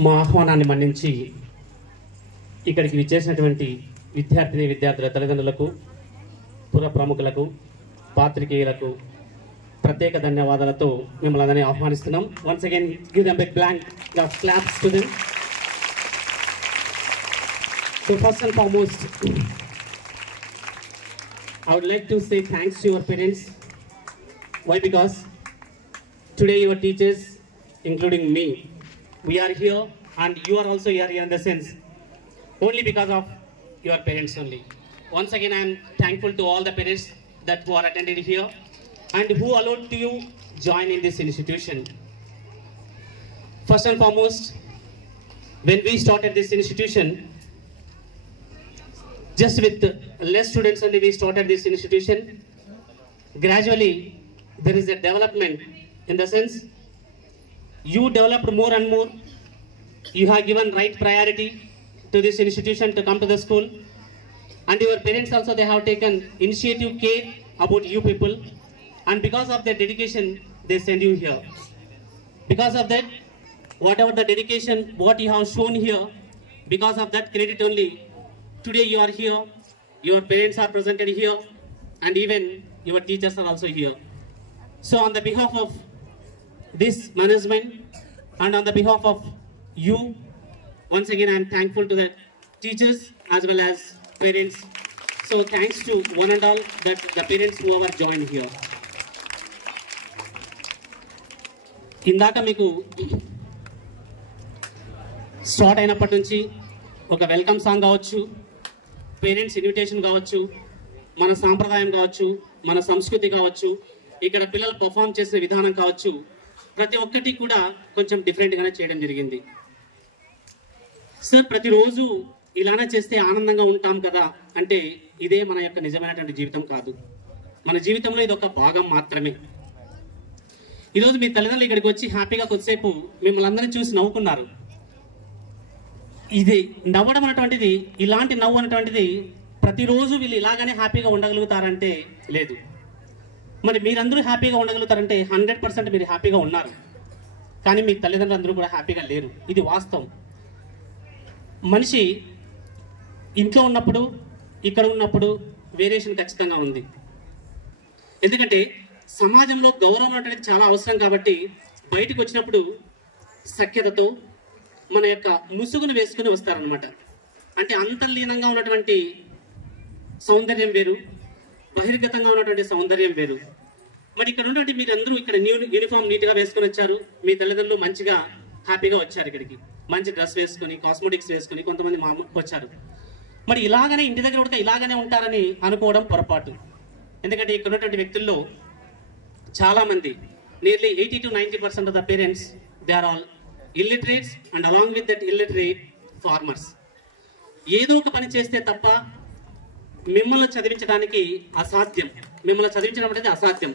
మా ఆహ్వానాన్ని మన్నించి ఇక్కడికి విచ్చేసినటువంటి విద్యార్థుల తల్లిదండ్రులకు, పుర ప్రముఖులకు, పాత్రికేయులకు ప్రత్యేక ధన్యవాదాలతో మిమ్మల్ని అందరినీ ఆహ్వానిస్తున్నాం. Once again give them big blank of claps to them. So first and foremost, I would like to say thanks to your parents. Why? Because today your teachers, including me, we are here and you are also here in the sense only because of your parents only. Once again, I am thankful to all the parents that who are attended here and who allowed to you join in this institution. First and foremost, when we started this institution, just with less students only we started this institution. Gradually, there is a development in the sense you developed more and more. You have given right priority to this institution to come to the school, and your parents also, they have taken initiative care about you people, and because of their dedication they send you here. Because of that, whatever the dedication what you have shown here, because of that credit only today you are here, your parents are presented here, and even your teachers are also here. So on the behalf of this management and on the behalf of you, once again I am thankful to the teachers as well as parents. So thanks to one and all that the parents who have joined here. ఇందాక మీకు start అయినప్పటి నుంచి ఒక welcome song కావచ్చు, parents invitation కావచ్చు, మన సాంప్రదాయం కావచ్చు, మన సంస్కృతి కావచ్చు, ఇక్కడ పిల్లలు పర్ఫామ్ చేసిన విధానం కావచ్చు, ప్రతి ఒక్కటి కూడా కొంచెం డిఫరెంట్గానే చేయడం జరిగింది. సార్ ప్రతిరోజు ఇలానే చేస్తే ఆనందంగా ఉంటాం కదా అంటే ఇదే మన యొక్క నిజమైనటువంటి జీవితం కాదు. మన జీవితంలో ఇది ఒక భాగం మాత్రమే. ఈరోజు మీ తల్లిదండ్రులు ఇక్కడికి వచ్చి హ్యాపీగా కొద్దిసేపు మిమ్మల్ని అందరినీ చూసి నవ్వుకున్నారు. ఇది నవ్వడం అనేటువంటిది, ఇలాంటి నవ్వు అనేటువంటిది ప్రతిరోజు వీళ్ళు ఇలాగనే హ్యాపీగా ఉండగలుగుతారంటే లేదు. మరి మీరందరూ హ్యాపీగా ఉండగలుగుతారంటే 100% మీరు హ్యాపీగా ఉన్నారు, కానీ మీ తల్లిదండ్రులు అందరూ కూడా హ్యాపీగా లేరు. ఇది వాస్తవం. మనిషి ఇంట్లో ఉన్నప్పుడు ఇక్కడ ఉన్నప్పుడు వేరియేషన్ ఖచ్చితంగా ఉంది. ఎందుకంటే సమాజంలో గౌరవం అనేది చాలా అవసరం. కాబట్టి బయటకు వచ్చినప్పుడు సఖ్యతతో మన యొక్క ముసుగును వేసుకుని వస్తారనమాట. అంటే అంతర్లీనంగా ఉన్నటువంటి సౌందర్యం వేరు, బహిర్గతంగా ఉన్నటువంటి సౌందర్యం వేరు. మరి ఇక్కడ ఉన్నటువంటి మీరందరూ ఇక్కడ యూనిఫామ్ నీట్గా వేసుకుని వచ్చారు. మీ తల్లిదండ్రులు మంచిగా హ్యాపీగా వచ్చారు ఇక్కడికి, మంచి డ్రెస్ వేసుకుని, కాస్మెటిక్స్ వేసుకుని, కొంతమంది వచ్చారు. మరి ఇలాగనే ఇంటి దగ్గర కూడా ఇలాగనే ఉంటారని అనుకోవడం పొరపాటు. ఎందుకంటే ఇక్కడ ఉన్నటువంటి వ్యక్తుల్లో చాలామంది, nearly 80 to 90% of the parents they are all illiterates and along with that illiterate farmers. ఏదో ఒక పని చేస్తే తప్ప మిమ్మల్ని చదివించడానికి అసాధ్యం. మిమ్మల్ని చదివించడం అనేది అసాధ్యం.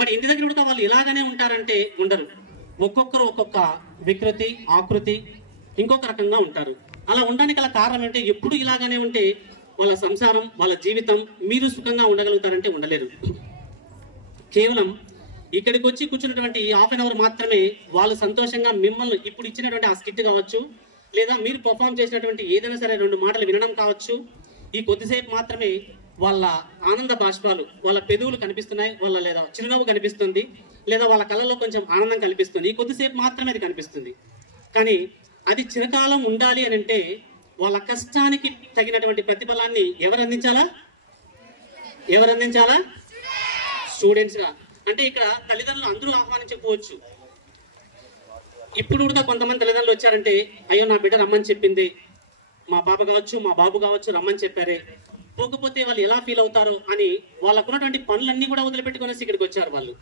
మరి ఇంటి దగ్గర కూడా వాళ్ళు ఇలాగనే ఉంటారంటే ఉండరు. ఒక్కొక్కరు ఒక్కొక్క వికృతి, ఆకృతి, ఇంకొక రకంగా ఉంటారు. అలా ఉండడానికి గల కారణం ఏంటంటే ఎప్పుడు ఇలాగనే ఉంటే వాళ్ళ సంసారం, వాళ్ళ జీవితం మీరు సుఖంగా ఉండగలుగుతారంటే ఉండలేరు. కేవలం ఇక్కడికి వచ్చి కూర్చున్నటువంటి హాఫ్ అన్ అవర్ మాత్రమే వాళ్ళు సంతోషంగా మిమ్మల్ని ఇప్పుడు ఇచ్చినటువంటి ఆ స్కిట్ కావచ్చు, లేదా మీరు పర్ఫామ్ చేసినటువంటి ఏదైనా సరే 2 మాటలు వినడం కావచ్చు, ఈ కొద్దిసేపు మాత్రమే వాళ్ళ ఆనంద బాష్పాలు వాళ్ళ పెదవులు కనిపిస్తున్నాయి, వాళ్ళ లేదా చిరునవ్వు కనిపిస్తుంది, లేదా వాళ్ళ కళ్ళలో కొంచెం ఆనందం కనిపిస్తుంది. ఈ కొద్దిసేపు మాత్రమే అది కనిపిస్తుంది. కానీ అది చిరకాలం ఉండాలి అని అంటే వాళ్ళ కష్టానికి తగినటువంటి ప్రతిఫలాన్ని ఎవరు అందించాలా? స్టూడెంట్స్గా. అంటే ఇక్కడ తల్లిదండ్రులు అందరూ ఆహ్వానించకపోవచ్చు. ఇప్పుడు కూడా కొంతమంది తల్లిదండ్రులు వచ్చారంటే, అయ్యో నా బిడ్డ రమ్మని చెప్పింది, మా పాప కావచ్చు, మా బాబు కావచ్చు రమ్మని చెప్పారే, పోకపోతే వాళ్ళు ఎలా ఫీల్ అవుతారో అని వాళ్ళకున్నటువంటి పనులన్నీ కూడా వదిలిపెట్టుకునేసి ఇక్కడికి వచ్చారు వాళ్ళు.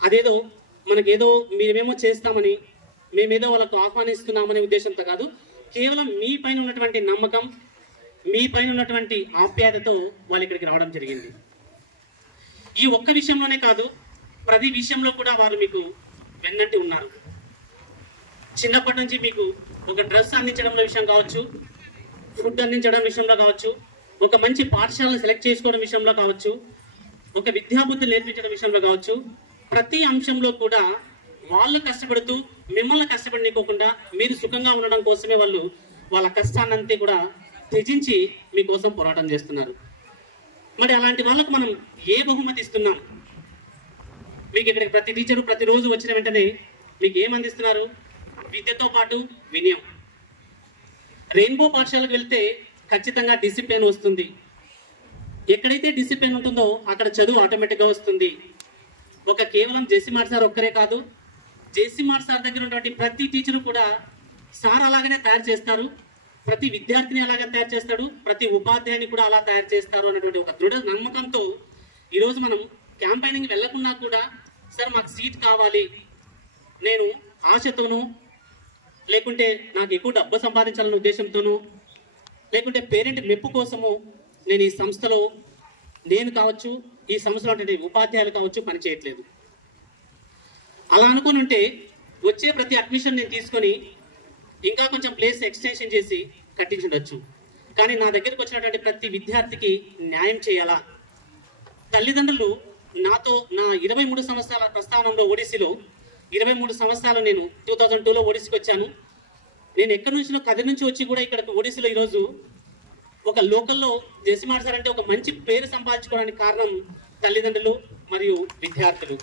అదేదో మనకేదో మేమేమో చేస్తామని, మేమేదో వాళ్ళకు ఆహ్వానిస్తున్నామనే ఉద్దేశంతో కాదు, కేవలం మీ పైన ఉన్నటువంటి నమ్మకం, మీ పైన ఉన్నటువంటి ఆప్యాయతతో వాళ్ళు ఇక్కడికి రావడం జరిగింది. ఈ ఒక్క విషయంలోనే కాదు, ప్రతి విషయంలో కూడా వారు మీకు వెన్నంటి ఉన్నారు. చిన్నప్పటి నుంచి మీకు ఒక డ్రెస్ అందించడం విషయం కావచ్చు, ఫుడ్ అందించడం విషయంలో కావచ్చు, ఒక మంచి పాఠశాలను సెలెక్ట్ చేసుకోవడం విషయంలో కావచ్చు, ఒక విద్యాబుద్ధి నేర్పించడం విషయంలో కావచ్చు, ప్రతి అంశంలో కూడా వాళ్ళు కష్టపడుతూ మిమ్మల్ని కష్టపడనీకోకుండా మీరు సుఖంగా ఉండడం కోసమే వాళ్ళు వాళ్ళ కష్టాన్నంతా కూడా త్యజించి మీకోసం పోరాటం చేస్తున్నారు. మరి అలాంటి వాళ్ళకు మనం ఏ బహుమతి ఇస్తున్నాం? మీకు ఇక్కడికి ప్రతి టీచరు ప్రతిరోజు వచ్చిన వెంటనే మీకు ఏం అందిస్తున్నారు? విద్యతో పాటు వినయం. రెయిన్బో పాఠశాలకు వెళ్తే ఖచ్చితంగా డిసిప్లిన్ వస్తుంది. ఎక్కడైతే డిసిప్లిన్ ఉంటుందో అక్కడ చదువు ఆటోమేటిక్గా వస్తుంది. ఒక కేవలం జెసిమార్ సార్ ఒక్కరే కాదు, జెసిమార్ సార్ దగ్గర ఉన్నటువంటి ప్రతి టీచరు కూడా సార్ అలాగనే తయారు చేస్తారు, ప్రతి విద్యార్థిని అలాగే తయారు చేస్తాడు, ప్రతి ఉపాధ్యాయుని కూడా అలా తయారు చేస్తారు అన్నటువంటి ఒక దృఢ నమ్మకంతో ఈరోజు మనం క్యాంపైనింగ్ వెళ్లకున్నా కూడా సార్ మాకు సీట్ కావాలి, నేను ఆశతోనూ లేకుంటే నాకు ఎక్కువ డబ్బు సంపాదించాలనే ఉద్దేశంతోనూ లేకుంటే పేరెంట్ మెప్పు కోసము నేను ఈ సంస్థలో నేను కావచ్చు, ఈ సంస్థలో ఉపాధ్యాయులు కావచ్చు పనిచేయట్లేదు. అలా అనుకుని ఉంటే వచ్చే ప్రతి అడ్మిషన్ నేను తీసుకొని ఇంకా కొంచెం ప్లేస్ ఎక్స్టెన్షన్ చేసి కట్టించుండొచ్చు. కానీ నా దగ్గరికి వచ్చినటువంటి ప్రతి విద్యార్థికి న్యాయం చేయాలా? తల్లిదండ్రులు నాతో నా 23 సంవత్సరాల ప్రస్థానంలో ఒడిస్సీలో 23 సంవత్సరాలు నేను 2002లో ఒడిస్సీకి వచ్చాను. నేను ఎక్కడి నుంచో కదిరి నుంచి వచ్చి కూడా ఇక్కడ ఒడిస్సీలో ఈరోజు ఒక లోకల్లో జెసిమార్ సార్ అంటే ఒక మంచి పేరు సంపాదించుకోవడానికి కారణం తల్లిదండ్రులు మరియు విద్యార్థులు.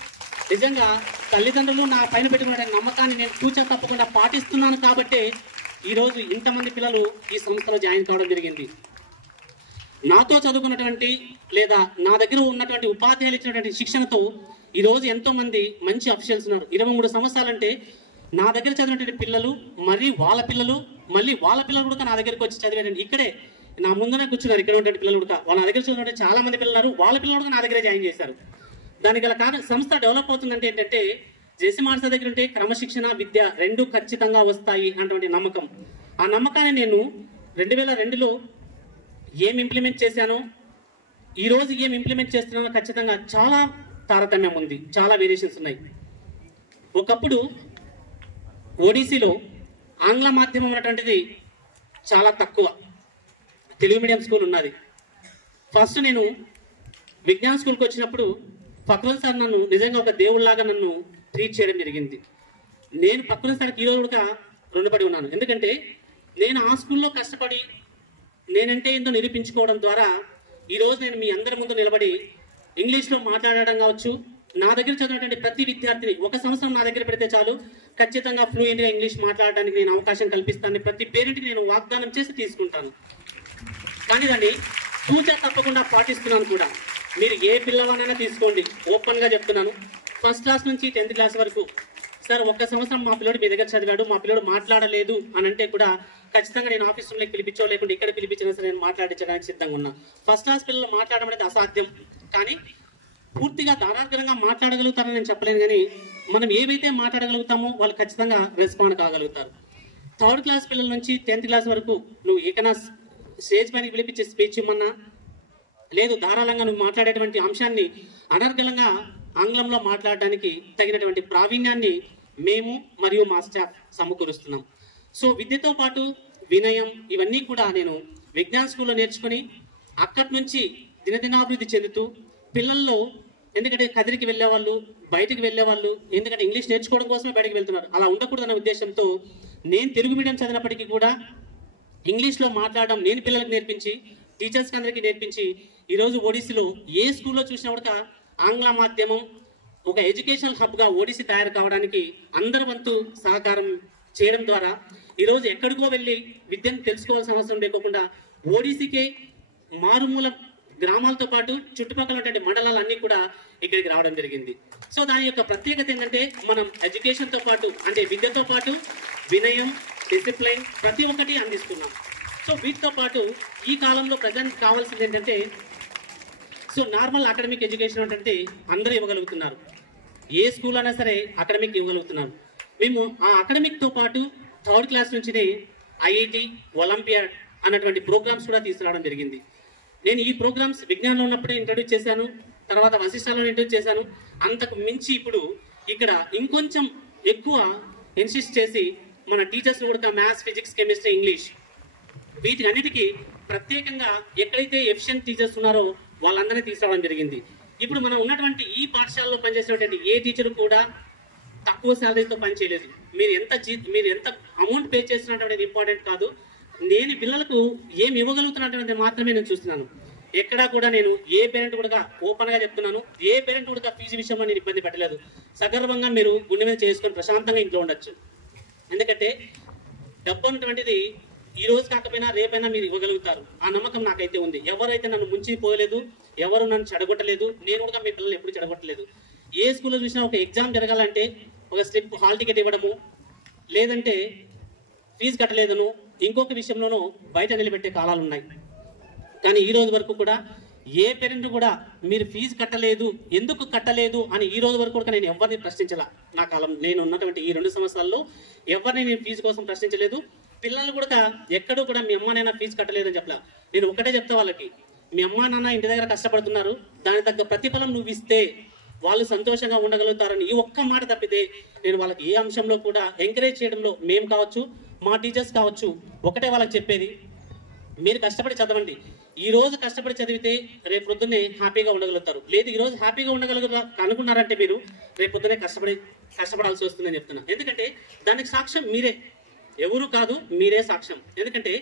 నిజంగా తల్లిదండ్రులు నా పైన పెట్టుకున్న నమ్మకాన్ని నేను తూచా తప్పకుండా పాటిస్తున్నాను కాబట్టే ఈరోజు ఇంతమంది పిల్లలు ఈ సంస్థలో జాయిన్ కావడం జరిగింది. నాతో చదువుకున్నటువంటి లేదా నా దగ్గర ఉన్నటువంటి ఉపాధ్యాయులు ఇచ్చినటువంటి శిక్షణతో ఈరోజు ఎంతోమంది మంచి అఫీషియల్స్ ఉన్నారు. 23 సంవత్సరాలంటే నా దగ్గర చదివినటువంటి పిల్లలు మరి వాళ్ళ పిల్లలు మళ్ళీ వాళ్ళ పిల్లలు కూడా నా దగ్గరికి వచ్చి చదివేటండి. ఇక్కడే నా ముందునే కూర్చున్నారు ఇక్కడ ఉన్నటువంటి పిల్లలు కూడా. వాళ్ళ నా దగ్గర చదివినటువంటి చాలా మంది పిల్లలు వాళ్ళ పిల్లలు కూడా నా దగ్గరే జాయిన్ చేశారు. దానికి గల కారణం సంస్థ డెవలప్ అవుతుందంటే ఏంటంటే జెసిమార్ సార్ దగ్గర ఉంటే క్రమశిక్షణ విద్య రెండు ఖచ్చితంగా వస్తాయి అన్నటువంటి నమ్మకం. ఆ నమ్మకాన్ని నేను 2002లో ఏం ఇంప్లిమెంట్ చేశానో ఈరోజు ఏం ఇంప్లిమెంట్ చేస్తున్నానో ఖచ్చితంగా చాలా తారతమ్యం ఉంది, చాలా వేరియేషన్స్ ఉన్నాయి. ఒకప్పుడు ఒడిస్సీలో ఆంగ్ల మాధ్యమం అనేటువంటిది చాలా తక్కువ, తెలుగు మీడియం స్కూల్ ఉన్నది. ఫస్ట్ నేను విజ్ఞాన స్కూల్కి వచ్చినప్పుడు ఫక్రుల్ సార్ నన్ను నిజంగా ఒక దేవుళ్లాగా నన్ను ట్రీట్ చేయడం జరిగింది. నేను ఫక్రుల్ సార్కి ఈరోజు కూడా రుణపడి ఉన్నాను. ఎందుకంటే నేను ఆ స్కూల్లో కష్టపడి నేనంటే ఏంటో నిరూపించుకోవడం ద్వారా ఈరోజు నేను మీ అందరి ముందు నిలబడి ఇంగ్లీష్లో మాట్లాడడం కావచ్చు, నా దగ్గర చదివినటువంటి ప్రతి విద్యార్థిని 1 సంవత్సరం నా దగ్గర పెడితే చాలు ఖచ్చితంగా ఫ్లూయెంట్గా ఇంగ్లీష్ మాట్లాడడానికి నేను అవకాశం కల్పిస్తాను, ప్రతి పేరెంట్కి నేను వాగ్దానం చేసి తీసుకుంటాను. కానీ దాన్ని తూచా తప్పకుండా పాటిస్తున్నాను కూడా. మీరు ఏ పిల్లవానైనా తీసుకోండి, ఓపెన్గా చెప్తున్నాను. ఫస్ట్ క్లాస్ నుంచి 10th క్లాస్ వరకు సార్ 1 సంవత్సరం మా పిల్లడు మీ దగ్గర చదివాడు, మా పిల్లడు మాట్లాడలేదు అని అంటే కూడా ఖచ్చితంగా నేను ఆఫీస్ రూమ్లోకి పిలిపించో లేకుంటే ఇక్కడ పిలిపించినా సరే నేను మాట్లాడించడానికి సిద్ధంగా ఉన్నా. ఫస్ట్ క్లాస్ పిల్లలు మాట్లాడడం అనేది అసాధ్యం, కానీ పూర్తిగా ధారాళంగా మాట్లాడగలుగుతారని నేను చెప్పలేను. కానీ మనం ఏవైతే మాట్లాడగలుగుతామో వాళ్ళు ఖచ్చితంగా రెస్పాండ్ కాగలుగుతారు. 3rd క్లాస్ పిల్లల నుంచి 10th క్లాస్ వరకు నువ్వు ఏకైనా స్టేజ్ పైన పిలిపించే స్పీచ్ ఇమ్మన్నా లేదు, ధారాళంగా నువ్వు మాట్లాడేటువంటి అంశాన్ని అనర్గళంగా ఆంగ్లంలో మాట్లాడడానికి తగినటువంటి ప్రావీణ్యాన్ని మేము మరియు మా స్టాఫ్ సమకూరుస్తున్నాం. సో విద్యతో పాటు వినయం ఇవన్నీ కూడా నేను విజ్ఞాన స్కూల్లో నేర్చుకుని అక్కడి నుంచి దినదినాభివృద్ధి చెందుతూ పిల్లల్లో, ఎందుకంటే కదిరికి వెళ్ళేవాళ్ళు బయటికి వెళ్ళేవాళ్ళు ఎందుకంటే ఇంగ్లీష్ నేర్చుకోవడం కోసమే బయటకు వెళ్తున్నారు, అలా ఉండకూడదనే ఉద్దేశంతో నేను తెలుగు మీడియం చదివినప్పటికీ కూడా ఇంగ్లీష్లో మాట్లాడడం నేను పిల్లలకు నేర్పించి టీచర్స్కి అందరికీ నేర్పించి ఈరోజు ఒడిస్సీలో ఏ స్కూల్లో చూసినా కూడా ఆంగ్ల మాధ్యమం ఒక ఎడ్యుకేషనల్ హబ్గా ఒడిస్సీ తయారు కావడానికి అందరి వంతు సహకారం చేయడం ద్వారా ఈరోజు ఎక్కడికో వెళ్ళి విద్యను తెలుసుకోవాల్సిన అవసరం లేకుండా ఒడిస్సీకే మారుమూల గ్రామాలతో పాటు చుట్టుపక్కల ఉన్నటువంటి మండలాలన్నీ కూడా ఇక్కడికి రావడం జరిగింది. సో దాని యొక్క ప్రత్యేకత ఏంటంటే మనం ఎడ్యుకేషన్తో పాటు అంటే విద్యతో పాటు వినయం, డిసిప్లైన్ ప్రతి ఒక్కటి అందిస్తున్నాం. సో వీటితో పాటు ఈ కాలంలో ప్రజెంట్ కావాల్సింది ఏంటంటే సో నార్మల్ అకాడమిక్ ఎడ్యుకేషన్ అంటే అందరూ ఇవ్వగలుగుతున్నారు, ఏ స్కూల్ అయినా సరే అకాడమిక్ ఇవ్వగలుగుతున్నారు. మేము ఆ అకాడమిక్తో పాటు 3rd క్లాస్ నుంచినే ఐఐటి, ఒలింపియాడ్ అన్నటువంటి ప్రోగ్రామ్స్ కూడా తీసుకురావడం జరిగింది. నేను ఈ ప్రోగ్రామ్స్ విజ్ఞానంలో ఉన్నప్పుడే ఇంట్రడ్యూస్ చేశాను, తర్వాత వశిష్టాలో ఇంట్రడ్యూస్ చేశాను. అంతకు మించి ఇప్పుడు ఇక్కడ ఇంకొంచెం ఎక్కువ ఇన్సిస్ట్ చేసి మన టీచర్స్ కూడా మ్యాథ్స్, ఫిజిక్స్, కెమిస్ట్రీ, ఇంగ్లీష్ వీటికి అన్నిటికీ ప్రత్యేకంగా ఎక్కడైతే ఎఫిషియెంట్ టీచర్స్ ఉన్నారో వాళ్ళందరినీ తీసుకురావడం జరిగింది. ఇప్పుడు మనం ఉన్నటువంటి ఈ పాఠశాలలో పనిచేసినటువంటి ఏ టీచరు కూడా తక్కువ శాలరీతో పని చేయలేదు. మీరు ఎంత అమౌంట్ పే చేస్తున్నటువంటిది ఇంపార్టెంట్ కాదు. నేను పిల్లలకు ఏమి ఇవ్వగలుగుతున్నటువంటిది మాత్రమే నేను చూస్తున్నాను. ఎక్కడా కూడా నేను ఏ పేరెంట్ కూడా ఓపెన్గా చెప్తున్నాను, ఏ పేరెంట్ కూడా ఫీజు విషయంలో నేను ఇబ్బంది పెట్టలేదు. సగర్వంగా మీరు గుండె మీద చేసుకొని ప్రశాంతంగా ఇంట్లో ఉండొచ్చు. ఎందుకంటే డబ్బు అన్నటువంటిది ఈ రోజు కాకపోయినా రేపైనా మీరు ఇవ్వగలుగుతారు. ఆ నమ్మకం నాకైతే ఉంది. ఎవరైతే నన్ను ముంచిపోలేదు, ఎవరు నన్ను చెడగొట్టలేదు, నేను కూడా మీ పిల్లల్ని ఎప్పుడు చెడగొట్టలేదు. ఏ స్కూల్లో చూసినా ఒక ఎగ్జామ్ జరగాలంటే ఒక స్లిప్ హాల్ టికెట్ ఇవ్వడము, లేదంటే ఫీజు కట్టలేదను ఇంకొక విషయంలోనూ బయట నిలబెట్టే కాలాలు ఉన్నాయి. కానీ ఈ రోజు వరకు కూడా ఏ పేరెంట్ కూడా మీరు ఫీజు కట్టలేదు, ఎందుకు కట్టలేదు అని ఈ రోజు వరకు కూడా నేను ఎవరిని ప్రశ్నించాల. నా కాలం నేను ఉన్నటువంటి ఈ 2 సంవత్సరాల్లో ఎవరిని నేను ఫీజు కోసం ప్రశ్నించలేదు. పిల్లలు కూడా ఎక్కడూ కూడా మీ అమ్మ నాన్న ఫీజు కట్టలేదని చెప్పలా. నేను ఒకటే చెప్తా వాళ్ళకి, మీ అమ్మ నాన్న ఇంటి దగ్గర కష్టపడుతున్నారు, దానికి తగ్గ ప్రతిఫలం నువ్వు ఇస్తే వాళ్ళు సంతోషంగా ఉండగలుగుతారని ఈ ఒక్క మాట తప్పితే నేను వాళ్ళకి ఏ అంశంలో కూడా ఎంకరేజ్ చేయడంలో మేము కావచ్చు, మా టీచర్స్ కావచ్చు, ఒకటే వాళ్ళకి చెప్పేది, మీరు కష్టపడి చదవండి. ఈ రోజు కష్టపడి చదివితే రేపు పొద్దున్నే హ్యాపీగా ఉండగలుగుతారు. లేదు ఈ రోజు హ్యాపీగా అనుకున్నారంటే మీరు రేపు పొద్దున్నే కష్టపడాల్సి వస్తుందని చెప్తున్నా. ఎందుకంటే దానికి సాక్ష్యం మీరే, ఎవరు కాదు, మీరే సాక్ష్యం. ఎందుకంటే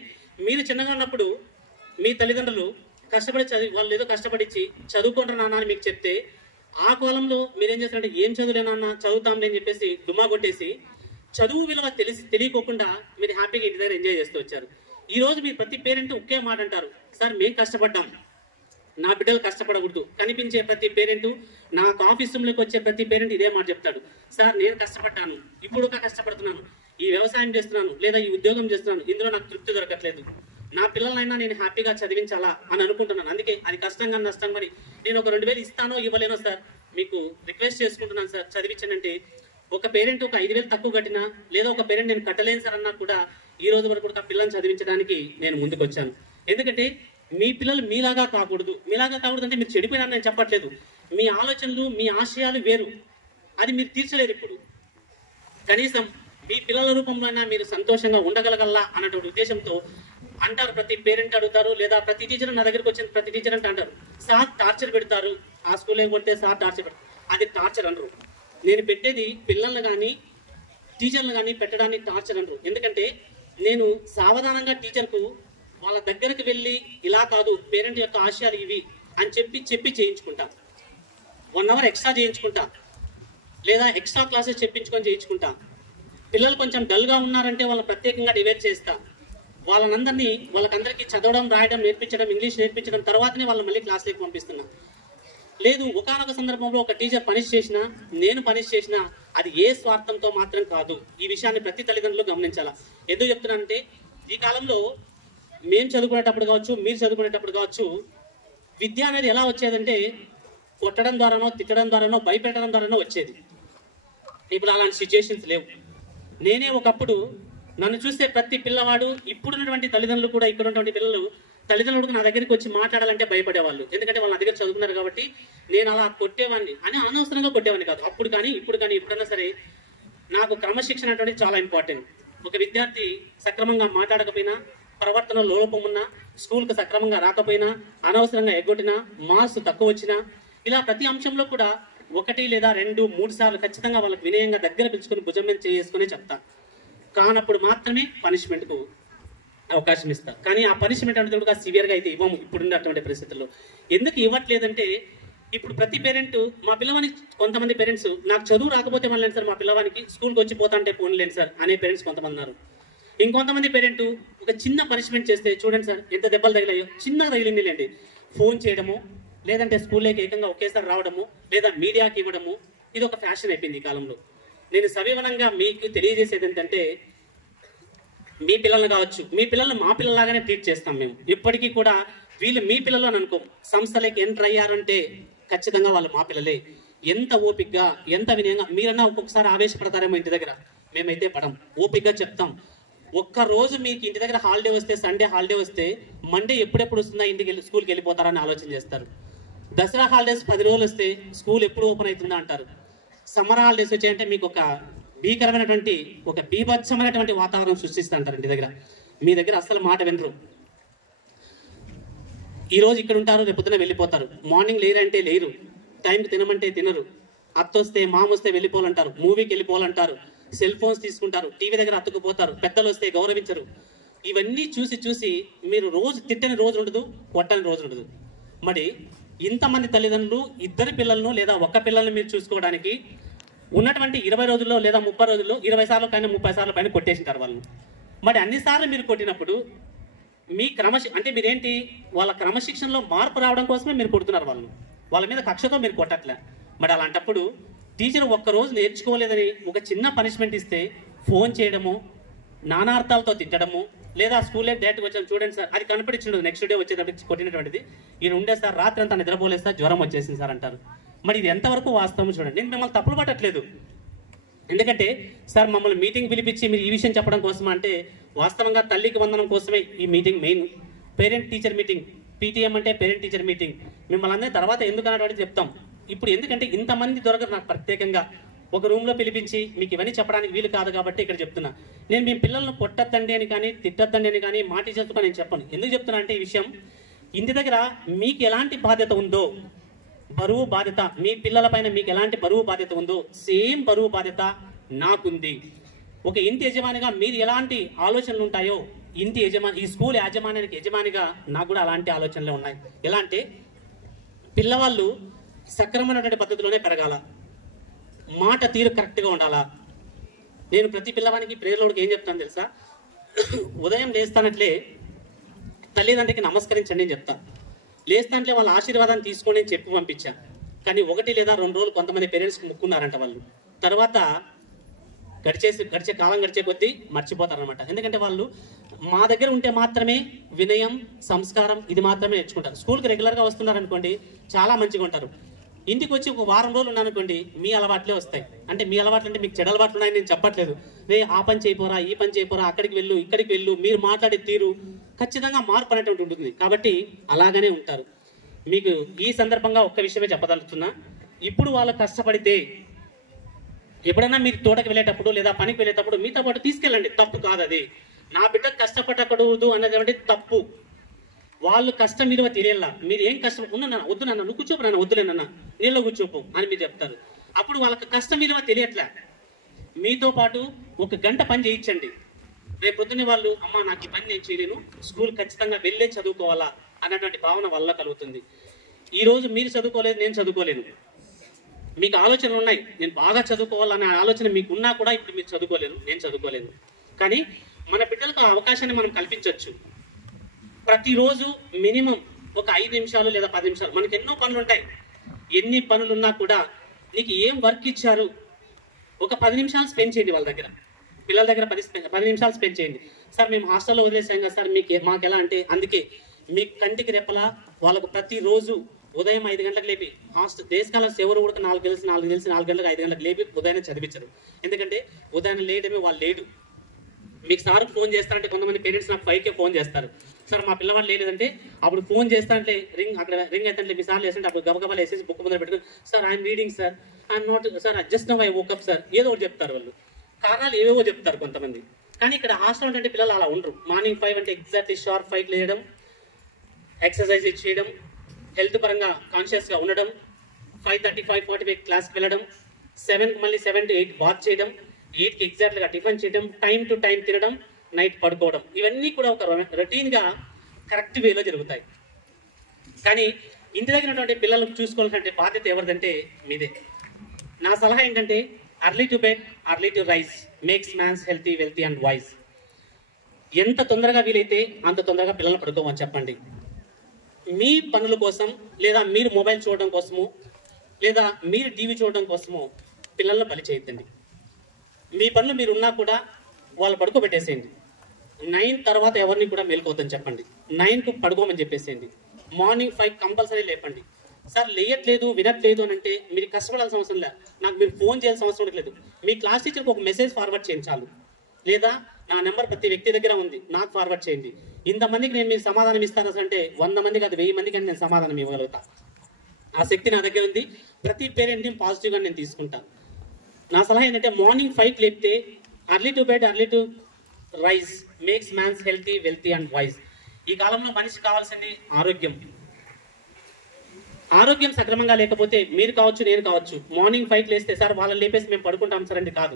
మీరు చిన్నగా ఉన్నప్పుడు మీ తల్లిదండ్రులు కష్టపడి వాళ్ళు ఏదో కష్టపడిచ్చి చదువుకుంటారు నాన్న అని మీకు చెప్తే ఆ కాలంలో మీరేం చేస్తారంటే ఏం చదువులేనన్నా చదువుతాంలే అని చెప్పేసి దుమ్మా కొట్టేసి చదువు విలువ తెలియకోకుండా మీరు హ్యాపీగా ఇంటి దగ్గర ఎంజాయ్ చేస్తూ వచ్చారు. ఈ రోజు మీరు ప్రతి పేరెంట్ ఒకే మాట అంటారు, సార్ మేము కష్టపడ్డాం, నా బిడ్డలు కష్టపడకూడదు. కనిపించే ప్రతి పేరెంట్, నాకు ఆఫీస్ రూమ్లోకి వచ్చే ప్రతి పేరెంట్ ఇదే మాట చెప్తాడు, సార్ నేను కష్టపడ్డాను, ఇప్పుడు కష్టపడుతున్నాను, ఈ వ్యవసాయం చేస్తున్నాను లేదా ఈ ఉద్యోగం చేస్తున్నాను, ఇందులో నాకు తృప్తి దొరకట్లేదు, నా పిల్లలైనా నేను హ్యాపీగా చదివించాలా అని అనుకుంటున్నాను. అందుకే అది కష్టంగా నష్టం మరి నేను ఒక 2000 ఇస్తానో ఇవ్వలేనో సార్ మీకు రిక్వెస్ట్ చేసుకుంటున్నాను సార్ చదివించానంటే, ఒక పేరెంట్ ఒక 5000 తక్కువ కట్టినా లేదా ఒక పేరెంట్ నేను కట్టలేను సార్ అన్నా కూడా ఈ రోజు వరకు కూడా పిల్లల్ని చదివించడానికి నేను ముందుకు వచ్చాను. ఎందుకంటే మీ పిల్లలు మీలాగా కాకూడదు అంటే మీరు చెడిపోయినా నేను చెప్పట్లేదు. మీ ఆలోచనలు మీ ఆశయాలు వేరు, అది మీరు తీర్చలేరు. ఇప్పుడు కనీసం మీ పిల్లల రూపంలో అయినా మీరు సంతోషంగా ఉండగలగల్లా అన్నటువంటి ఉద్దేశంతో అంటారు. ప్రతి పేరెంట్ అడుగుతారు, లేదా ప్రతి టీచర్ నా దగ్గరికి వచ్చిన ప్రతి టీచర్ అంటే అంటారు, సార్ టార్చర్ పెడతారు, ఆ స్కూల్లో కొడితే సార్ టార్చర్ పెడతారు. అది టార్చర్ అనరు. నేను పెట్టేది పిల్లల్ని కానీ టీచర్లు కానీ పెట్టడానికి టార్చర్ అనరు. ఎందుకంటే నేను సావధానంగా టీచర్కు వాళ్ళ దగ్గరికి వెళ్ళి ఇలా కాదు పేరెంట్ యొక్క ఆశయాలు ఇవి అని చెప్పి చేయించుకుంటా. 1 అవర్ ఎక్స్ట్రా చేయించుకుంటా, లేదా ఎక్స్ట్రా క్లాసెస్ చెప్పించుకొని చేయించుకుంటా. పిల్లలు కొంచెం డల్గా ఉన్నారంటే వాళ్ళని ప్రత్యేకంగా డివైడ్ చేస్తా. వాళ్ళకందరికీ చదవడం రాయడం నేర్పించడం, ఇంగ్లీష్ నేర్పించడం తర్వాతనే వాళ్ళని మళ్ళీ క్లాస్లోకి పంపిస్తున్నా. లేదు ఒకానొక సందర్భంలో ఒక టీచర్ పనిష్ చేసినా, నేను పనిష్ చేసినా అది ఏ స్వార్థంతో మాత్రం కాదు. ఈ విషయాన్ని ప్రతి తల్లిదండ్రులు గమనించాలా. ఎందుకు చెప్తున్నానంటే ఈ కాలంలో మేము చదువుకునేటప్పుడు కావచ్చు, మీరు చదువుకునేటప్పుడు కావచ్చు, విద్య అనేది ఎలా వచ్చేదంటే కొట్టడం ద్వారానో తిట్టడం ద్వారానో భయపెట్టడం ద్వారానో వచ్చేది. ఇప్పుడు అలాంటి సిచ్యుయేషన్స్ లేవు. నేనే ఒకప్పుడు నన్ను చూస్తే ప్రతి పిల్లవాడు, ఇప్పుడున్నటువంటి తల్లిదండ్రులు కూడా, ఇక్కడ ఉన్నటువంటి పిల్లలు తల్లిదండ్రులకు నా దగ్గరికి వచ్చి మాట్లాడాలంటే భయపడేవాళ్ళు. ఎందుకంటే వాళ్ళు నా దగ్గర చదువుకున్నారు కాబట్టి నేను అలా కొట్టేవాడిని అని అనవసరంగా కొట్టేవాడిని కాదు. అప్పుడు కానీ ఇప్పుడు కానీ ఎప్పుడైనా సరే నాకు క్రమశిక్షణ అనేది చాలా ఇంపార్టెంట్. ఒక విద్యార్థి సక్రమంగా మాట్లాడకపోయినా, ప్రవర్తన లోపం ఉన్నా, స్కూల్కి సక్రమంగా రాకపోయినా, అనవసరంగా ఎగ్గొట్టినా, మార్క్స్ తక్కువ వచ్చినా, ఇలా ప్రతి అంశంలో కూడా 1 లేదా 2, 3 సార్లు ఖచ్చితంగా వాళ్ళకి వినయంగా దగ్గర పిలుచుకొని భుజం మీద చేసుకుని చెప్తా. కానప్పుడు మాత్రమే పనిష్మెంట్కు అవకాశం ఇస్తా. కానీ ఆ పనిష్మెంట్ అనేది కూడా సివియర్గా అయితే ఇవ్వము ఇప్పుడున్నటువంటి పరిస్థితుల్లో. ఎందుకు ఇవ్వట్లేదంటే ఇప్పుడు ప్రతి పేరెంట్ మా పిల్లవానికి, కొంతమంది పేరెంట్స్ నాకు చదువు రాకపోతే మళ్ళీ సార్ మా పిల్లవానికి స్కూల్కి వచ్చి పోతా అంటే పోన్లేండి సార్ అనే పేరెంట్స్ కొంతమంది ఉన్నారు. ఇంకొంతమంది పేరెంట్ ఒక చిన్న పనిష్మెంట్ చేస్తే చూడండి సార్ ఎంత దెబ్బలు తగిలాయో, చిన్నగా తగిలింది లేండి, ఫోన్ చేయడము, లేదంటే స్కూల్లోకి ఏకంగా ఒకేసారి రావడము, లేదా మీడియాకి ఇవ్వడము, ఇది ఒక ఫ్యాషన్ అయిపోయింది ఈ కాలంలో. నేను సవివరంగా మీకు తెలియజేసేది ఏంటంటే మీ పిల్లల్ని కావచ్చు, మీ పిల్లల్ని మా పిల్లలాగానే ట్రీట్ చేస్తాం మేము. ఇప్పటికీ కూడా వీళ్ళు మీ పిల్లలు అని అనుకో, సంస్థలోకి ఎంటర్ అయ్యారంటే ఖచ్చితంగా వాళ్ళు మా పిల్లలే. ఎంత ఓపికగా, ఎంత వినయంగా, మీరన్నా ఒక్కొక్కసారి ఆవేశపడతారేమో ఇంటి దగ్గర, మేమైతే పడం, ఓపికగా చెప్తాం. ఒక్కరోజు మీకు ఇంటి దగ్గర హాలిడే వస్తే, సండే హాలిడే వస్తే, మండే ఎప్పుడెప్పుడు వస్తుందా స్కూల్కి వెళ్ళిపోతారని ఆలోచన చేస్తారు. దసరా హాలిడేస్ 10 రోజులు వస్తే స్కూల్ ఎప్పుడు ఓపెన్ అవుతుందా అంటారు. సమ్మర్ హాలిడేస్ వచ్చాయంటే మీకు ఒక భీకరమైనటువంటి, ఒక బీభత్సమైనటువంటి వాతావరణం సృష్టిస్తూ అంటారు ఇంటి దగ్గర. మీ దగ్గర అస్సలు మాట వినరు. ఈరోజు ఇక్కడ ఉంటారు, రేపు పొద్దున వెళ్ళిపోతారు. మార్నింగ్ లేరంటే లేరు, టైంకి తినమంటే తినరు, అత్త వస్తే మామ వస్తే వెళ్ళిపోవాలంటారు, మూవీకి వెళ్ళిపోవాలంటారు, సెల్ ఫోన్స్ తీసుకుంటారు, టీవీ దగ్గర అతుక్కుపోతారు, పెద్దలు వస్తే గౌరవించరు. ఇవన్నీ చూసి చూసి మీరు రోజు తిట్టని రోజు ఉండదు, కొట్టని రోజు ఉండదు. మరి ఇంతమంది తల్లిదండ్రులు ఇద్దరు పిల్లలను లేదా ఒక్క పిల్లల్ని మీరు చూసుకోవడానికి ఉన్నటువంటి 20 రోజుల్లో లేదా 30 రోజుల్లో 20 సార్లు పైన 30 సార్లు పైన కొట్టేసింటారు వాళ్ళు. మరి అన్నిసార్లు మీరు కొట్టినప్పుడు మీ అంటే మీరేంటి, వాళ్ళ క్రమశిక్షణలో మార్పు రావడం కోసమే మీరు కొడుతున్నారు వాళ్ళను, వాళ్ళ మీద కక్షతో మీరు కొట్టట్లే. మరి అలాంటప్పుడు టీచర్ ఒక్కరోజు నేర్చుకోలేదని ఒక చిన్న పనిష్మెంట్ ఇస్తే ఫోన్ చేయడము, నానార్థాలతో తిట్టడము, లేదా స్కూల్లో డైరెక్ట్గా వచ్చాను చూడండి సార్ అది కనపడించుండదు, నెక్స్ట్ డే వచ్చేటప్పుడు కొట్టినటువంటిది, ఈయన ఉండే సార్ రాత్రి అంతా నిద్రపోలేదు సార్, జ్వరం వచ్చేసింది సార్ అంటారు. మరి ఇది ఎంతవరకు వాస్తవం చూడండి. నేను మిమ్మల్ని తప్పులు పట్టట్లేదు, ఎందుకంటే సార్ మమ్మల్ని మీటింగ్ పిలిపించి మీరు ఈ విషయం చెప్పడం కోసం అంటే వాస్తవంగా తల్లికి వందనం కోసమే ఈ meeting main. Parent teacher meeting, PTM అంటే పేరెంట్ టీచర్ మీటింగ్. మిమ్మల్ని అందరి తర్వాత ఎందుకు అన్నటువంటి చెప్తాం. ఇప్పుడు ఎందుకంటే ఇంతమంది దొరకరు నాకు ప్రత్యేకంగా ఒక రూమ్లో పిలిపించి మీకు ఇవన్నీ చెప్పడానికి వీలు కాదు కాబట్టి ఇక్కడ చెప్తున్నా. నేను మీ పిల్లలను కొట్టద్దండి అని కానీ తిట్టద్దండి అని కానీ మా టీచర్స్తో నేను చెప్పను. ఎందుకు చెప్తున్నా అంటే ఈ విషయం ఇంటి దగ్గర మీకు ఎలాంటి బాధ్యత ఉందో, బరువు బాధ్యత మీ పిల్లల పైన మీకు ఎలాంటి బరువు బాధ్యత ఉందో సేమ్ బరువు బాధ్యత నాకుంది. ఒక ఇంటి యజమానిగా మీరు ఎలాంటి ఆలోచనలు ఉంటాయో ఈ స్కూల్ యాజమాన్యానికి యజమానిగా నాకు కూడా అలాంటి ఆలోచనలే ఉన్నాయి. ఎలా అంటే పిల్లవాళ్ళు సక్రమైనటువంటి పద్ధతిలోనే పెరగాల, మాట తీరు కరెక్ట్గా ఉండాలా. నేను ప్రతి పిల్లవానికి ప్రేయర్లోకి ఏం చెప్తాను తెలుసా, ఉదయం లేస్తానట్లే తల్లిదండ్రికి నమస్కరించండి అని చెప్తాను. లేస్తాంటే వాళ్ళ ఆశీర్వాదాన్ని తీసుకోండి అని చెప్పి పంపించాను. కానీ 1 లేదా 2 రోజులు కొంతమంది పేరెంట్స్కి ముక్కున్నారంట వాళ్ళు. తర్వాత గడిచే కాలం గడిచే కొద్దీ మర్చిపోతారనమాట. ఎందుకంటే వాళ్ళు మా దగ్గర ఉంటే మాత్రమే వినయం, సంస్కారం ఇది మాత్రమే నేర్చుకుంటారు. స్కూల్కి రెగ్యులర్గా వస్తున్నారనుకోండి చాలా మంచిగా ఉంటారు. ఇంటికి వచ్చి ఒక వారం రోజులు ఉన్నారనుకోండి మీ అలవాట్లే వస్తాయి. అంటే మీ అలవాట్లు అంటే మీకు చెడు అలవాట్లు ఉన్నాయని నేను చెప్పట్లేదు. ఆ పని చేయపోరా, ఈ పని చేయపోరా, అక్కడికి వెళ్ళు, ఇక్కడికి వెళ్ళు, మీరు మాట్లాడే తీరు ఖచ్చితంగా మార్పు అనేటువంటి ఉంటుంది. కాబట్టి అలాగనే ఉంటారు. మీకు ఈ సందర్భంగా ఒక్క విషయమే చెప్పదలుచున్నా. ఇప్పుడు వాళ్ళు కష్టపడితే ఎప్పుడైనా మీరు తోటకి వెళ్ళేటప్పుడు లేదా పనికి వెళ్ళేటప్పుడు మీతో పాటు తీసుకెళ్ళండి, తప్పు కాదు అది. నా బిడ్డకు కష్టపడకూడదు అన్నది తప్పు. వాళ్ళు కష్టం విలువ తెలియాల. మీరు ఏం కష్టం ఉన్నా వద్దు నాన్న నువ్వు కూర్చోపు నాన్న, వద్దులేనన్నా నీళ్ళు కూర్చోపు అని మీరు చెప్తారు. అప్పుడు వాళ్ళకి కష్టం విలువ తెలియట్లే. మీతో పాటు 1 గంట పని చేయించండి. రేపు పొద్దున్నే వాళ్ళు అమ్మ నాకు ఈ పని నేను చేయలేను, స్కూల్ ఖచ్చితంగా వెళ్ళే చదువుకోవాలా అన్నటువంటి భావన వల్ల కలుగుతుంది. ఈరోజు మీరు చదువుకోలేదు, నేను చదువుకోలేను, మీకు ఆలోచనలు ఉన్నాయి, నేను బాగా చదువుకోవాలనే ఆలోచన మీకు ఉన్నా కూడా ఇప్పుడు మీరు చదువుకోలేను, నేను చదువుకోలేను. కానీ మన బిడ్డలకు ఆ అవకాశాన్ని మనం కల్పించవచ్చు. ప్రతిరోజు మినిమం ఒక 5 నిమిషాలు లేదా 10 నిమిషాలు, మనకి ఎన్నో పనులు ఉంటాయి. ఎన్ని పనులు ఉన్నా కూడా నీకు ఏం వర్క్ ఇచ్చారు ఒక 10 నిమిషాలు స్పెండ్ చేయండి వాళ్ళ దగ్గర, పిల్లల దగ్గర 10 నిమిషాలు స్పెండ్ చేయండి. సార్ మేము హాస్టల్లో వదిలేసాం కదా సార్, మాకు ఎలా అంటే అందుకే మీ కంటికి రెప్పలా వాళ్ళకు ప్రతిరోజు ఉదయం 5 గంటలకు లేపి దేశకాలం ఎవరు కూడా 4 గంటలకు 4 గంటలకు 5 గంటలకు లేపి ఉదయాన్నే చదివించరు. ఎందుకంటే ఉదయాన్నే లేయడమే వాళ్ళు లేడు. మీకు సార్కి ఫోన్ చేస్తారంటే కొంతమంది పేరెంట్స్ నాకు 5కే ఫోన్ చేస్తారు, సార్ మా పిల్లవాడు లేదంటే అప్పుడు ఫోన్ చేస్తానంటే అక్కడ రింగ్ అయితే మీ సార్లు వేస్తుంటే అప్పుడు గబగబాలు వేసేసి బుక్ ముందర పెట్టుకుని sir I'm reading sir, I'm not sir just now I woke up sir, ఏదో ఒకటి చెప్తారు వాళ్ళు, కారణాలు ఏవేవో చెప్తారు కొంతమంది. కానీ ఇక్కడ హాస్టల్ అంటే పిల్లలు అలా ఉండరు. మార్నింగ్ 5 అంటే ఎగ్జాక్ట్లీ షార్ప్ 5 లేయడం, ఎక్సర్సైజ్ చేయడం, హెల్త్ పరంగా కాన్షియస్గా ఉండడం, 5:30 5:45 క్లాస్కి వెళ్ళడం, 7కి మళ్ళీ 7 to 8 బాత్ చేయడం, 8కి ఎగ్జాక్ట్గా టిఫిన్ చేయడం, టైం టు టైం తినడం, నైట్ పడుకోవడం, ఇవన్నీ కూడా ఒక రొటీన్గా కరెక్ట్ వేలో జరుగుతాయి. కానీ ఇంటి దగ్గర ఉన్నటువంటి పిల్లలకు చూసుకోవాల్సిన బాధ్యత ఎవరిదంటే మీదే. నా సలహా ఏంటంటే early to bed early to rise makes man's healthy wealthy and wise. ఎంత తొందరగా వీలైతే అంత తొందరగా పిల్లలను పడుకోమని చెప్పండి. మీ పనుల కోసం లేదా మీరు మొబైల్ చూడడం కోసము లేదా మీరు టీవీ చూడడం కోసము పిల్లలను బలి చేయొద్దండి. మీ పనులు మీరు ఉన్నా కూడా వాళ్ళు పడుకోబెట్టేసేయండి. 9 తర్వాత ఎవరిని కూడా మేలుకోవద్దని చెప్పండి. 9కు పడుకోమని చెప్పేసేయండి. మార్నింగ్ 5 కంపల్సరీ లేపండి. సార్ లేయట్లేదు వినట్లేదు అని అంటే మీరు కష్టపడాల్సిన అవసరం లేదు, నాకు మీరు ఫోన్ చేయాల్సిన అవసరం లేదు. మీ క్లాస్ టీచర్కి ఒక మెసేజ్ ఫార్వర్డ్ చేయండి చాలు, లేదా నా నెంబర్ ప్రతి వ్యక్తి దగ్గర ఉంది నాకు ఫార్వర్డ్ చేయండి. ఇంతమందికి నేను మీకు సమాధానం ఇస్తాను అంటే 100 మందికి అది 1000 మందికి అని నేను సమాధానం ఇవ్వగలుగుతా. ఆ శక్తి నా దగ్గర ఉంది. ప్రతి పేరెంట్ని పాజిటివ్గా నేను తీసుకుంటాను. నా సలహా ఏంటంటే మార్నింగ్ 5కి లేపితే early to bed early to rise makes man's healthy wealthy and wise. ఈ కాలంలో మనిషికి కావాల్సింది ఆరోగ్యం. ఆరోగ్యం సక్రమంగా లేకపోతే మీరు కావచ్చు, నేను కావచ్చు, మార్నింగ్ 5కి లేస్తే సార్ వాళ్ళని లేపేసి మేము పడుకుంటాం సార్ అంటే కాదు.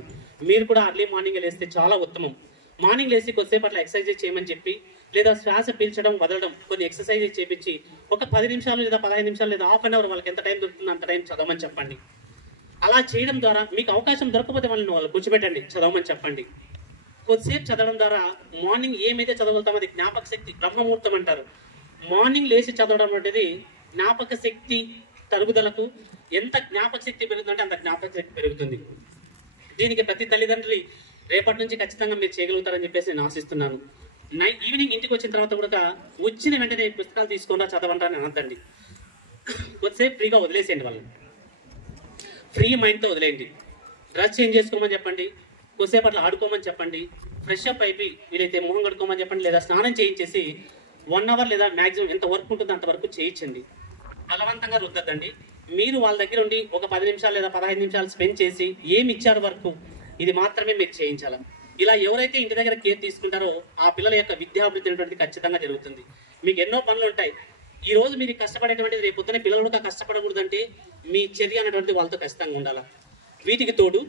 మీరు కూడా అర్లీ మార్నింగ్ లేస్తే చాలా ఉత్తమం. మార్నింగ్ లేసి కొద్దిసేపు అట్లా ఎక్సర్సైజ్ చేయమని చెప్పి, లేదా శ్వాస పీల్చడం వదలడం కొన్ని ఎక్సర్సైజ్ చేపించి ఒక 10 నిమిషాలు లేదా 15 నిమిషాలు లేదా హాఫ్ అన్ అవర్ వాళ్ళకి ఎంత టైం దొరుకుతుందో అంత టైం చదవమని చెప్పండి. అలా చేయడం ద్వారా మీకు అవకాశం దొరకకపోతే వాళ్ళు కూర్చోబెట్టండి, చదవమని చెప్పండి. కొద్దిసేపు చదవడం ద్వారా మార్నింగ్ ఏమైతే చదవగలుగుతామో అది జ్ఞాపక శక్తి బ్రహ్మముహూర్తం అంటారు. మార్నింగ్ లేచి చదవడం అనేది జ్ఞాపక శక్తి తరుగుదలకు ఎంత జ్ఞాపక శక్తి పెరుగుతుందంటే అంత జ్ఞాపక శక్తి పెరుగుతుంది. దీనికి ప్రతి తల్లిదండ్రులు రేపటి నుంచి ఖచ్చితంగా మీరు చేయగలుగుతారని చెప్పేసి నేను ఆశిస్తున్నాను. ఈవినింగ్ ఇంటికి వచ్చిన తర్వాత కూడా వచ్చిన వెంటనే పుస్తకాలు తీసుకున్నా చదవంటారని అనద్దండి. కొద్దిసేపు ఫ్రీగా వదిలేసేయండి, వాళ్ళని ఫ్రీ మైండ్తో వదిలేయండి. డ్రెస్ చేంజ్ చేసుకోమని చెప్పండి, కొద్దిసేపు అట్లా ఆడుకోమని చెప్పండి, ఫ్రెష్ అప్ అయిపోయి వీలైతే మొహం కడుకోమని చెప్పండి, లేదా స్నానం చేయించేసి 1 అవర్ లేదా మ్యాక్సిమం ఎంత వర్క్ ఉంటుందో అంతవరకు చేయించండి. బలవంతంగా రుద్దద్దండి. మీరు వాళ్ళ దగ్గర ఉండి ఒక 10 నిమిషాలు లేదా 15 నిమిషాలు స్పెండ్ చేసి ఏమి ఇచ్చారు వర్క్ ఇది మాత్రమే మీరు చేయించాలి. ఇలా ఎవరైతే ఇంటి దగ్గర కేర్ తీసుకుంటారో ఆ పిల్లల యొక్క విద్యాభివృద్ధి అనేటువంటిది ఖచ్చితంగా జరుగుతుంది. మీకు ఎన్నో పనులు ఉంటాయి. ఈ రోజు మీరు కష్టపడేటువంటిది రేపు పొద్దున పిల్లలు కూడా కష్టపడకూడదంటే మీ చర్య అనేటువంటిది వాళ్ళతో ఖచ్చితంగా ఉండాలి. వీటికి తోడు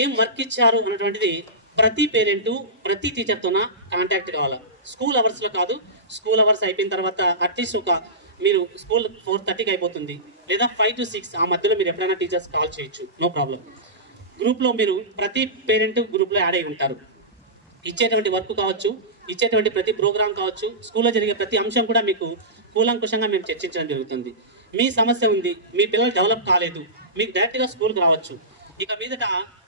ఏం వర్క్ ఇచ్చారు అనేటువంటిది ప్రతి పేరెంటు ప్రతి టీచర్తోన కాంటాక్ట్ కావాలి. స్కూల్ అవర్స్లో కాదు, స్కూల్ అవర్స్ అయిపోయిన తర్వాత అట్లీస్ట్ మీరు స్కూల్ 4:30కి అయిపోతుంది, లేదా 5 to 6 ఆ మధ్యలో మీరు ఎప్పుడైనా టీచర్స్ కాల్ చేయొచ్చు, నో ప్రాబ్లం. గ్రూప్లో మీరు ప్రతి పేరెంట్ గ్రూప్లో యాడ్ అయి ఉంటారు. ఇచ్చేటువంటి వర్క్ కావచ్చు, ఇచ్చేటువంటి ప్రతి ప్రోగ్రామ్ కావచ్చు, స్కూల్లో జరిగే ప్రతి అంశం కూడా మీకు కూలంకుషంగా మేము చర్చించడం జరుగుతుంది. మీ సమస్య ఉంది, మీ పిల్లలు డెవలప్ కాలేదు, మీకు డైరెక్ట్గా స్కూల్కి రావచ్చు. ఇక మీదట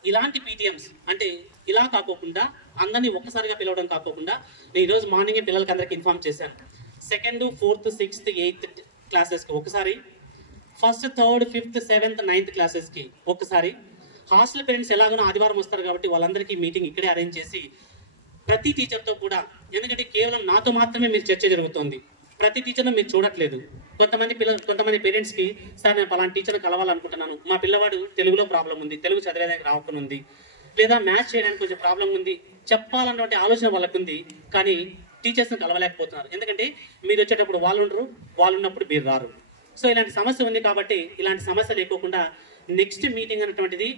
ఇలాంటి పీటీఎంస్ అంటే ఇలా కాకోకుండా అందరినీ ఒక్కసారిగా పిలవడం కాకోకుండా నేను ఈరోజు మార్నింగే పిల్లలకి అందరికీ ఇన్ఫార్మ్ చేశాను. 2nd, 4th, 6th, 8th క్లాసెస్కి ఒకసారి, 1st, 3rd, 5th, 7th, 9th క్లాసెస్కి ఒకసారి. హాస్టల్ పేరెంట్స్ ఎలాగో ఆదివారం వస్తారు కాబట్టి వాళ్ళందరికీ మీటింగ్ ఇక్కడే అరేంజ్ చేసి ప్రతి టీచర్తో కూడా, ఎందుకంటే కేవలం నాతో మాత్రమే మీరు చర్చ జరుగుతుంది, ప్రతి టీచర్ను మీరు చూడట్లేదు. కొంతమంది పేరెంట్స్కి సార్ నేను పలానా టీచర్ని కలవాలనుకుంటున్నాను, మా పిల్లవాడు తెలుగులో ప్రాబ్లం ఉంది, తెలుగు చదివేదానికి రావకుండా, లేదా మ్యాథ్స్ చేయడానికి కొంచెం ప్రాబ్లం ఉంది చెప్పాలన్నటువంటి ఆలోచన వాళ్ళకు ఉంది, కానీ టీచర్స్ని కలవలేకపోతున్నారు. ఎందుకంటే మీరు వచ్చేటప్పుడు వాళ్ళు ఉండరు, వాళ్ళు ఉన్నప్పుడు మీరు రారు. సో ఇలాంటి సమస్య ఉంది కాబట్టి ఇలాంటి సమస్య లేకోకుండా నెక్స్ట్ మీటింగ్ అనేటువంటిది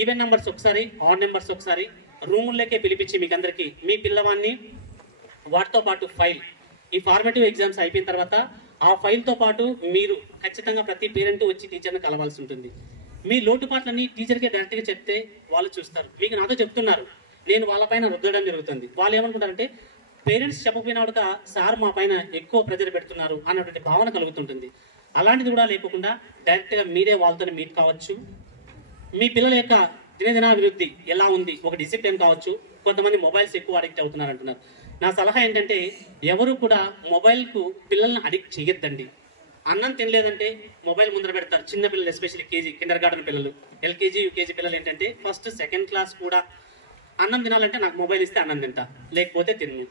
ఈవెన్ నెంబర్స్ ఒకసారి, ఆడ్ నెంబర్స్ ఒకసారి రూముల్లోకే పిలిపించి మీకు అందరికీ మీ పిల్లవాడిని వాటితో పాటు ఫైల్, ఈ ఫార్మేటివ్ ఎగ్జామ్స్ అయిపోయిన తర్వాత ఆ ఫైల్తో పాటు మీరు ఖచ్చితంగా ప్రతి పేరెంట్ వచ్చి టీచర్ని కలవాల్సి ఉంటుంది. మీ లోటుపాట్లన్నీ టీచర్కే డైరెక్ట్గా చెప్తే వాళ్ళు చూస్తారు. మీకు నాతో చెప్తున్నారు, నేను వాళ్ళపైన రుద్దడం జరుగుతుంది. వాళ్ళు ఏమనుకుంటారంటే పేరెంట్స్ చెప్పకపోయినాడుక సార్ మా పైన ఎక్కువ ప్రెజర్ పెడుతున్నారు అన్నటువంటి భావన కలుగుతుంటుంది. అలాంటిది కూడా లేకుండా డైరెక్ట్గా మీరే వాళ్ళతో మీట్ కావచ్చు. మీ పిల్లల యొక్క దినదినాభివృద్ధి ఎలా ఉంది, ఒక డిసిప్లిన్ కావచ్చు. కొంతమంది మొబైల్స్ ఎక్కువ అడిక్ట్ అవుతున్నారు అంటున్నారు. నా సలహా ఏంటంటే ఎవరు కూడా మొబైల్కు పిల్లల్ని అడిక్ట్ చేయొద్దండి. అన్నం తినలేదంటే మొబైల్ ముందర పెడతారు. చిన్న పిల్లలు, ఎస్పెషల్లీ కిండర్ గార్డెన్ పిల్లలు, ఎల్కేజీ యూకేజీ పిల్లలు ఏంటంటే 1st, 2nd క్లాస్ కూడా అన్నం తినాలంటే నాకు మొబైల్ ఇస్తే అన్నం తింటా, లేకపోతే తిన్ను.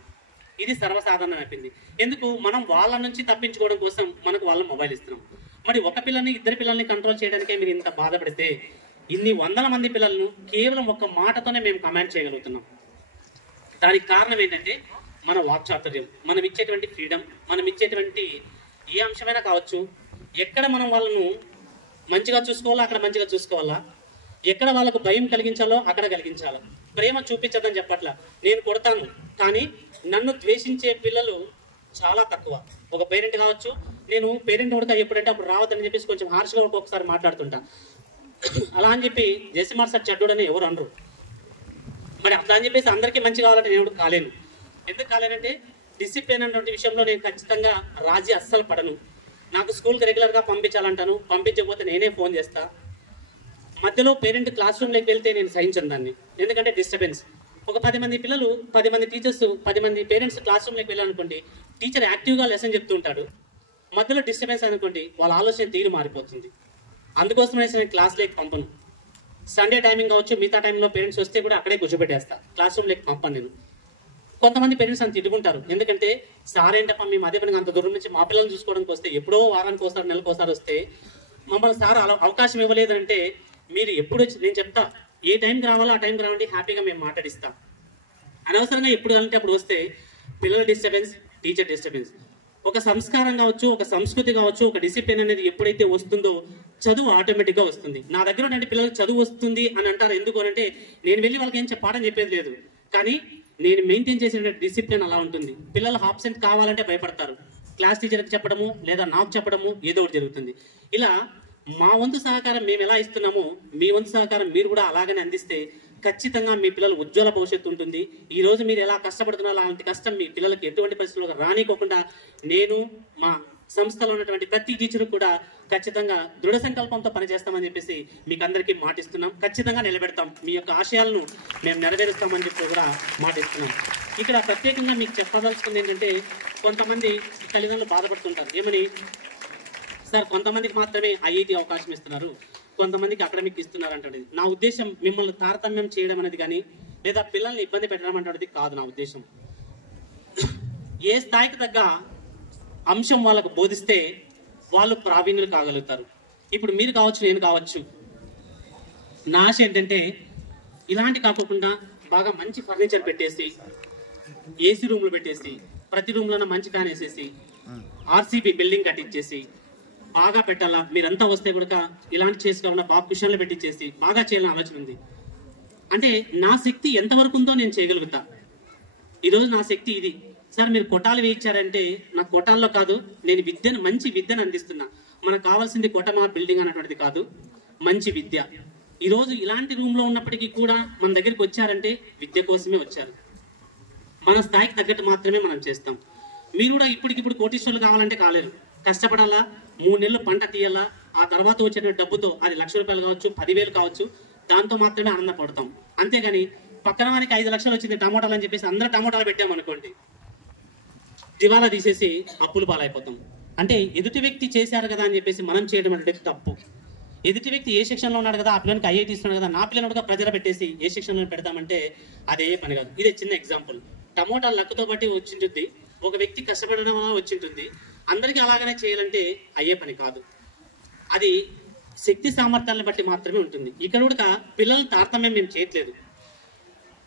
ఇది సర్వసాధారణం అయిపోయింది. ఎందుకు? మనం వాళ్ళ నుంచి తప్పించుకోవడం కోసం మనకు వాళ్ళ మొబైల్ ఇస్తున్నాం. మరి ఒక పిల్లని, 2 పిల్లల్ని కంట్రోల్ చేయడానికే మీరు ఇంత బాధపడితే ఇన్ని 100 మంది పిల్లలను కేవలం ఒక్క మాటతోనే మేము కమాండ్ చేయగలుగుతున్నాం. దానికి కారణం ఏంటంటే మన వాక్చాతుర్యం, మనం ఇచ్చేటువంటి ఫ్రీడమ్, మనం ఇచ్చేటువంటి ఏ అంశమైనా కావచ్చు. ఎక్కడ మనం వాళ్ళను మంచిగా చూసుకోవాలా అక్కడ మంచిగా చూసుకోవాలా, ఎక్కడ వాళ్ళకు భయం కలిగించాలో అక్కడ కలిగించాలా. ప్రేమ చూపించదని చెప్పట్లా, నేను కొడతాను, కానీ నన్ను ద్వేషించే పిల్లలు చాలా తక్కువ. ఒక పేరెంట్ కావచ్చు, నేను పేరెంట్ ఉడక ఎప్పుడంటే అప్పుడు రావద్దని చెప్పేసి కొంచెం హార్ష్గా ఒక్కొక్కసారి మాట్లాడుతుంటా. అలా అని చెప్పి జెసిమార్ సార్ చెడ్డోడని ఎవరు అనరు. మరి అట్లా అని చెప్పేసి అందరికీ మంచి కావాలంటే నేను కాలేను. ఎందుకు కాలేనంటే డిసిప్లిన్ అన్నటువంటి విషయంలో నేను ఖచ్చితంగా రాజీ అస్సలు పడను. నాకు స్కూల్కి రెగ్యులర్గా పంపించాలంటాను, పంపించకపోతే నేనే ఫోన్ చేస్తా. మధ్యలో పేరెంట్ క్లాస్ రూమ్లోకి వెళ్తే నేను సహించను దాన్ని, ఎందుకంటే డిస్టర్బెన్స్. ఒక 10 మంది పిల్లలు, 10 మంది టీచర్స్, 10 మంది పేరెంట్స్ క్లాస్ రూమ్లోకి వెళ్ళాలనుకోండి, టీచర్ యాక్టివ్గా లెసన్ చెప్తూ ఉంటాడు, మధ్యలో డిస్టర్బెన్స్ అనుకోండి, వాళ్ళ ఆలోచన తీరు మారిపోతుంది. అందుకోసమే నేను క్లాస్లోకి పంపను. సండే టైమింగ్ కావచ్చు, మిగతా టైంలో పేరెంట్స్ వస్తే కూడా అక్కడే కూర్చోబెట్టేస్తా, క్లాస్ రూమ్లోకి పంపను నేను. కొంతమంది పేరెంట్స్ అంత తిట్టుకుంటారు, ఎందుకంటే సార్ ఏంటప్ప మేము అదే పనిగా అంత దూరం నుంచి మా పిల్లల్ని చూసుకోవడానికి వస్తే, ఎప్పుడో వారానికి ఒకసారి, నెలకు ఒకసారి వస్తే మమ్మల్ని సార్ అవకాశం ఇవ్వలేదంటే మీరు ఎప్పుడు వచ్చి, నేను చెప్తా ఏ టైంకి రావాలో ఆ టైంకి రావండి, హ్యాపీగా మేము మాట్లాడిస్తాం. అనవసరంగా ఎప్పుడు అంటే అప్పుడు వస్తే పిల్లల డిస్టర్బెన్స్, టీచర్ డిస్టర్బెన్స్. ఒక సంస్కారం కావచ్చు, ఒక సంస్కృతి కావచ్చు, ఒక డిసిప్లిన్ అనేది ఎప్పుడైతే వస్తుందో చదువు ఆటోమేటిక్గా వస్తుంది. నా దగ్గర ఉన్నటువంటి పిల్లలకు చదువు వస్తుంది అని అంటారు. ఎందుకు అంటే నేను వెళ్ళి వాళ్ళకి ఏం పాఠం చెప్పేది లేదు, కానీ నేను మెయింటైన్ చేసిన డిసిప్లిన్ అలా ఉంటుంది. పిల్లలు ఆబ్సెంట్ కావాలంటే భయపడతారు. క్లాస్ టీచర్కి చెప్పడము లేదా నాకు చెప్పడము ఏదో ఒకటి జరుగుతుంది. ఇలా మా వంతు సహకారం మేము ఎలా ఇస్తున్నామో మీ వంతు సహకారం మీరు కూడా అలాగనే అందిస్తే ఖచ్చితంగా మీ పిల్లలు ఉజ్వల భవిష్యత్తు ఉంటుంది. ఈ రోజు మీరు ఎలా కష్టపడుతున్నారో అలాంటి కష్టం మీ పిల్లలకి ఎటువంటి పరిస్థితుల్లో రానికోకుండా నేను మా సంస్థలో ఉన్నటువంటి ప్రతి టీచర్ కూడా ఖచ్చితంగా దృఢ సంకల్పంతో పనిచేస్తామని చెప్పేసి మీకు అందరికీ మాటిస్తున్నాం. ఖచ్చితంగా నిలబెడతాం, మీ యొక్క ఆశయాలను మేము నెరవేరుస్తామని చెప్పి కూడా మాటిస్తున్నాం. ఇక్కడ ప్రత్యేకంగా మీకు చెప్పదలుచుకుంది ఏంటంటే, కొంతమంది తల్లిదండ్రులు బాధపడుతుంటారు. ఏమని సార్, కొంతమందికి మాత్రమే ఐఐటి అవకాశం ఇస్తున్నారు, కొంతమందికి అకాడమిక్ ఇస్తున్నారు అంటే. నా ఉద్దేశం మిమ్మల్ని తారతమ్యం చేయడం అనేది కానీ లేదా పిల్లల్ని ఇబ్బంది పెట్టడం అనేది కాదు. నా ఉద్దేశం ఏ స్థాయికి తగ్గ అంశం వాళ్ళకు బోధిస్తే వాళ్ళు ప్రావీణ్యులు కాగలుగుతారు. ఇప్పుడు మీరు కావచ్చు, నేను కావచ్చు. నా ఆశ ఏంటంటే ఇలాంటి కాకుండా బాగా మంచి ఫర్నిచర్ పెట్టేసి, ఏసీ రూమ్లు పెట్టేసి, ప్రతి రూమ్లోనే మంచి ఫ్యాన్ వేసేసి, ఆర్సీబీ బిల్డింగ్ కట్టించేసి బాగా పెట్టాలా. మీరంతా వస్తే కూడా ఇలాంటి చేసుకోవాలన్నా బాగా కుషన్లు పెట్టించేసి బాగా చేయాలని ఆలోచన ఉంది. అంటే నా శక్తి ఎంతవరకు ఉందో నేను చేయగలుగుతా. ఈరోజు నా శక్తి ఇది. సార్ మీరు కొటాలు వేయించారంటే నా కొటాల్లో కాదు, నేను విద్యను మంచి విద్యను అందిస్తున్నా. మనకు కావాల్సింది కొటమా బిల్డింగ్ అన్నటువంటిది కాదు, మంచి విద్య. ఈరోజు ఇలాంటి రూమ్లో ఉన్నప్పటికీ కూడా మన దగ్గరికి వచ్చారంటే విద్య కోసమే వచ్చారు. మన స్థాయికి తగ్గట్టు మాత్రమే మనం చేస్తాం. మీరు కూడా ఇప్పటికిప్పుడు కోటీశ్వరులు కావాలంటే కాలేరు. కష్టపడాలా, 3 నెలలు పంట తీయాలా, ఆ తర్వాత వచ్చే డబ్బుతో అది ₹1,00,000 కావచ్చు, 10,000 కావచ్చు, దాంతో మాత్రమే ఆనందపడతాం. అంతేగాని పక్కన వానికి 5 లక్షలు వచ్చింది టమోటాలు అని చెప్పేసి అందరూ టమోటాలు పెట్టామనుకోండి, దివాలా తీసేసి అప్పులు పాలైపోతాం. అంటే ఎదుటి వ్యక్తి చేశారు కదా అని చెప్పేసి మనం చేయడం అంటే తప్పు. ఎదుటి వ్యక్తి ఏ సెక్షన్లో ఉన్నాడు కదా, ఆ పిల్లనికి ఐఐటీ ఇస్తున్నాడు కదా, నా పిల్లనుగా ప్రజలు పెట్టేసి ఏ సెక్షన్లో పెడతామంటే అదే పని కాదు. ఇదే చిన్న ఎగ్జాంపుల్. టమోటా లక్కుతో బట్టి వచ్చింటుంది, ఒక వ్యక్తి కష్టపడడం వల్ల వచ్చింటుంది. అందరికీ అలాగనే చేయాలంటే అయ్యే పని కాదు. అది శక్తి సామర్థ్యాలను బట్టి మాత్రమే ఉంటుంది. ఇక్కడ కూడా పిల్లల తారతమ్యం మేము చేయట్లేదు.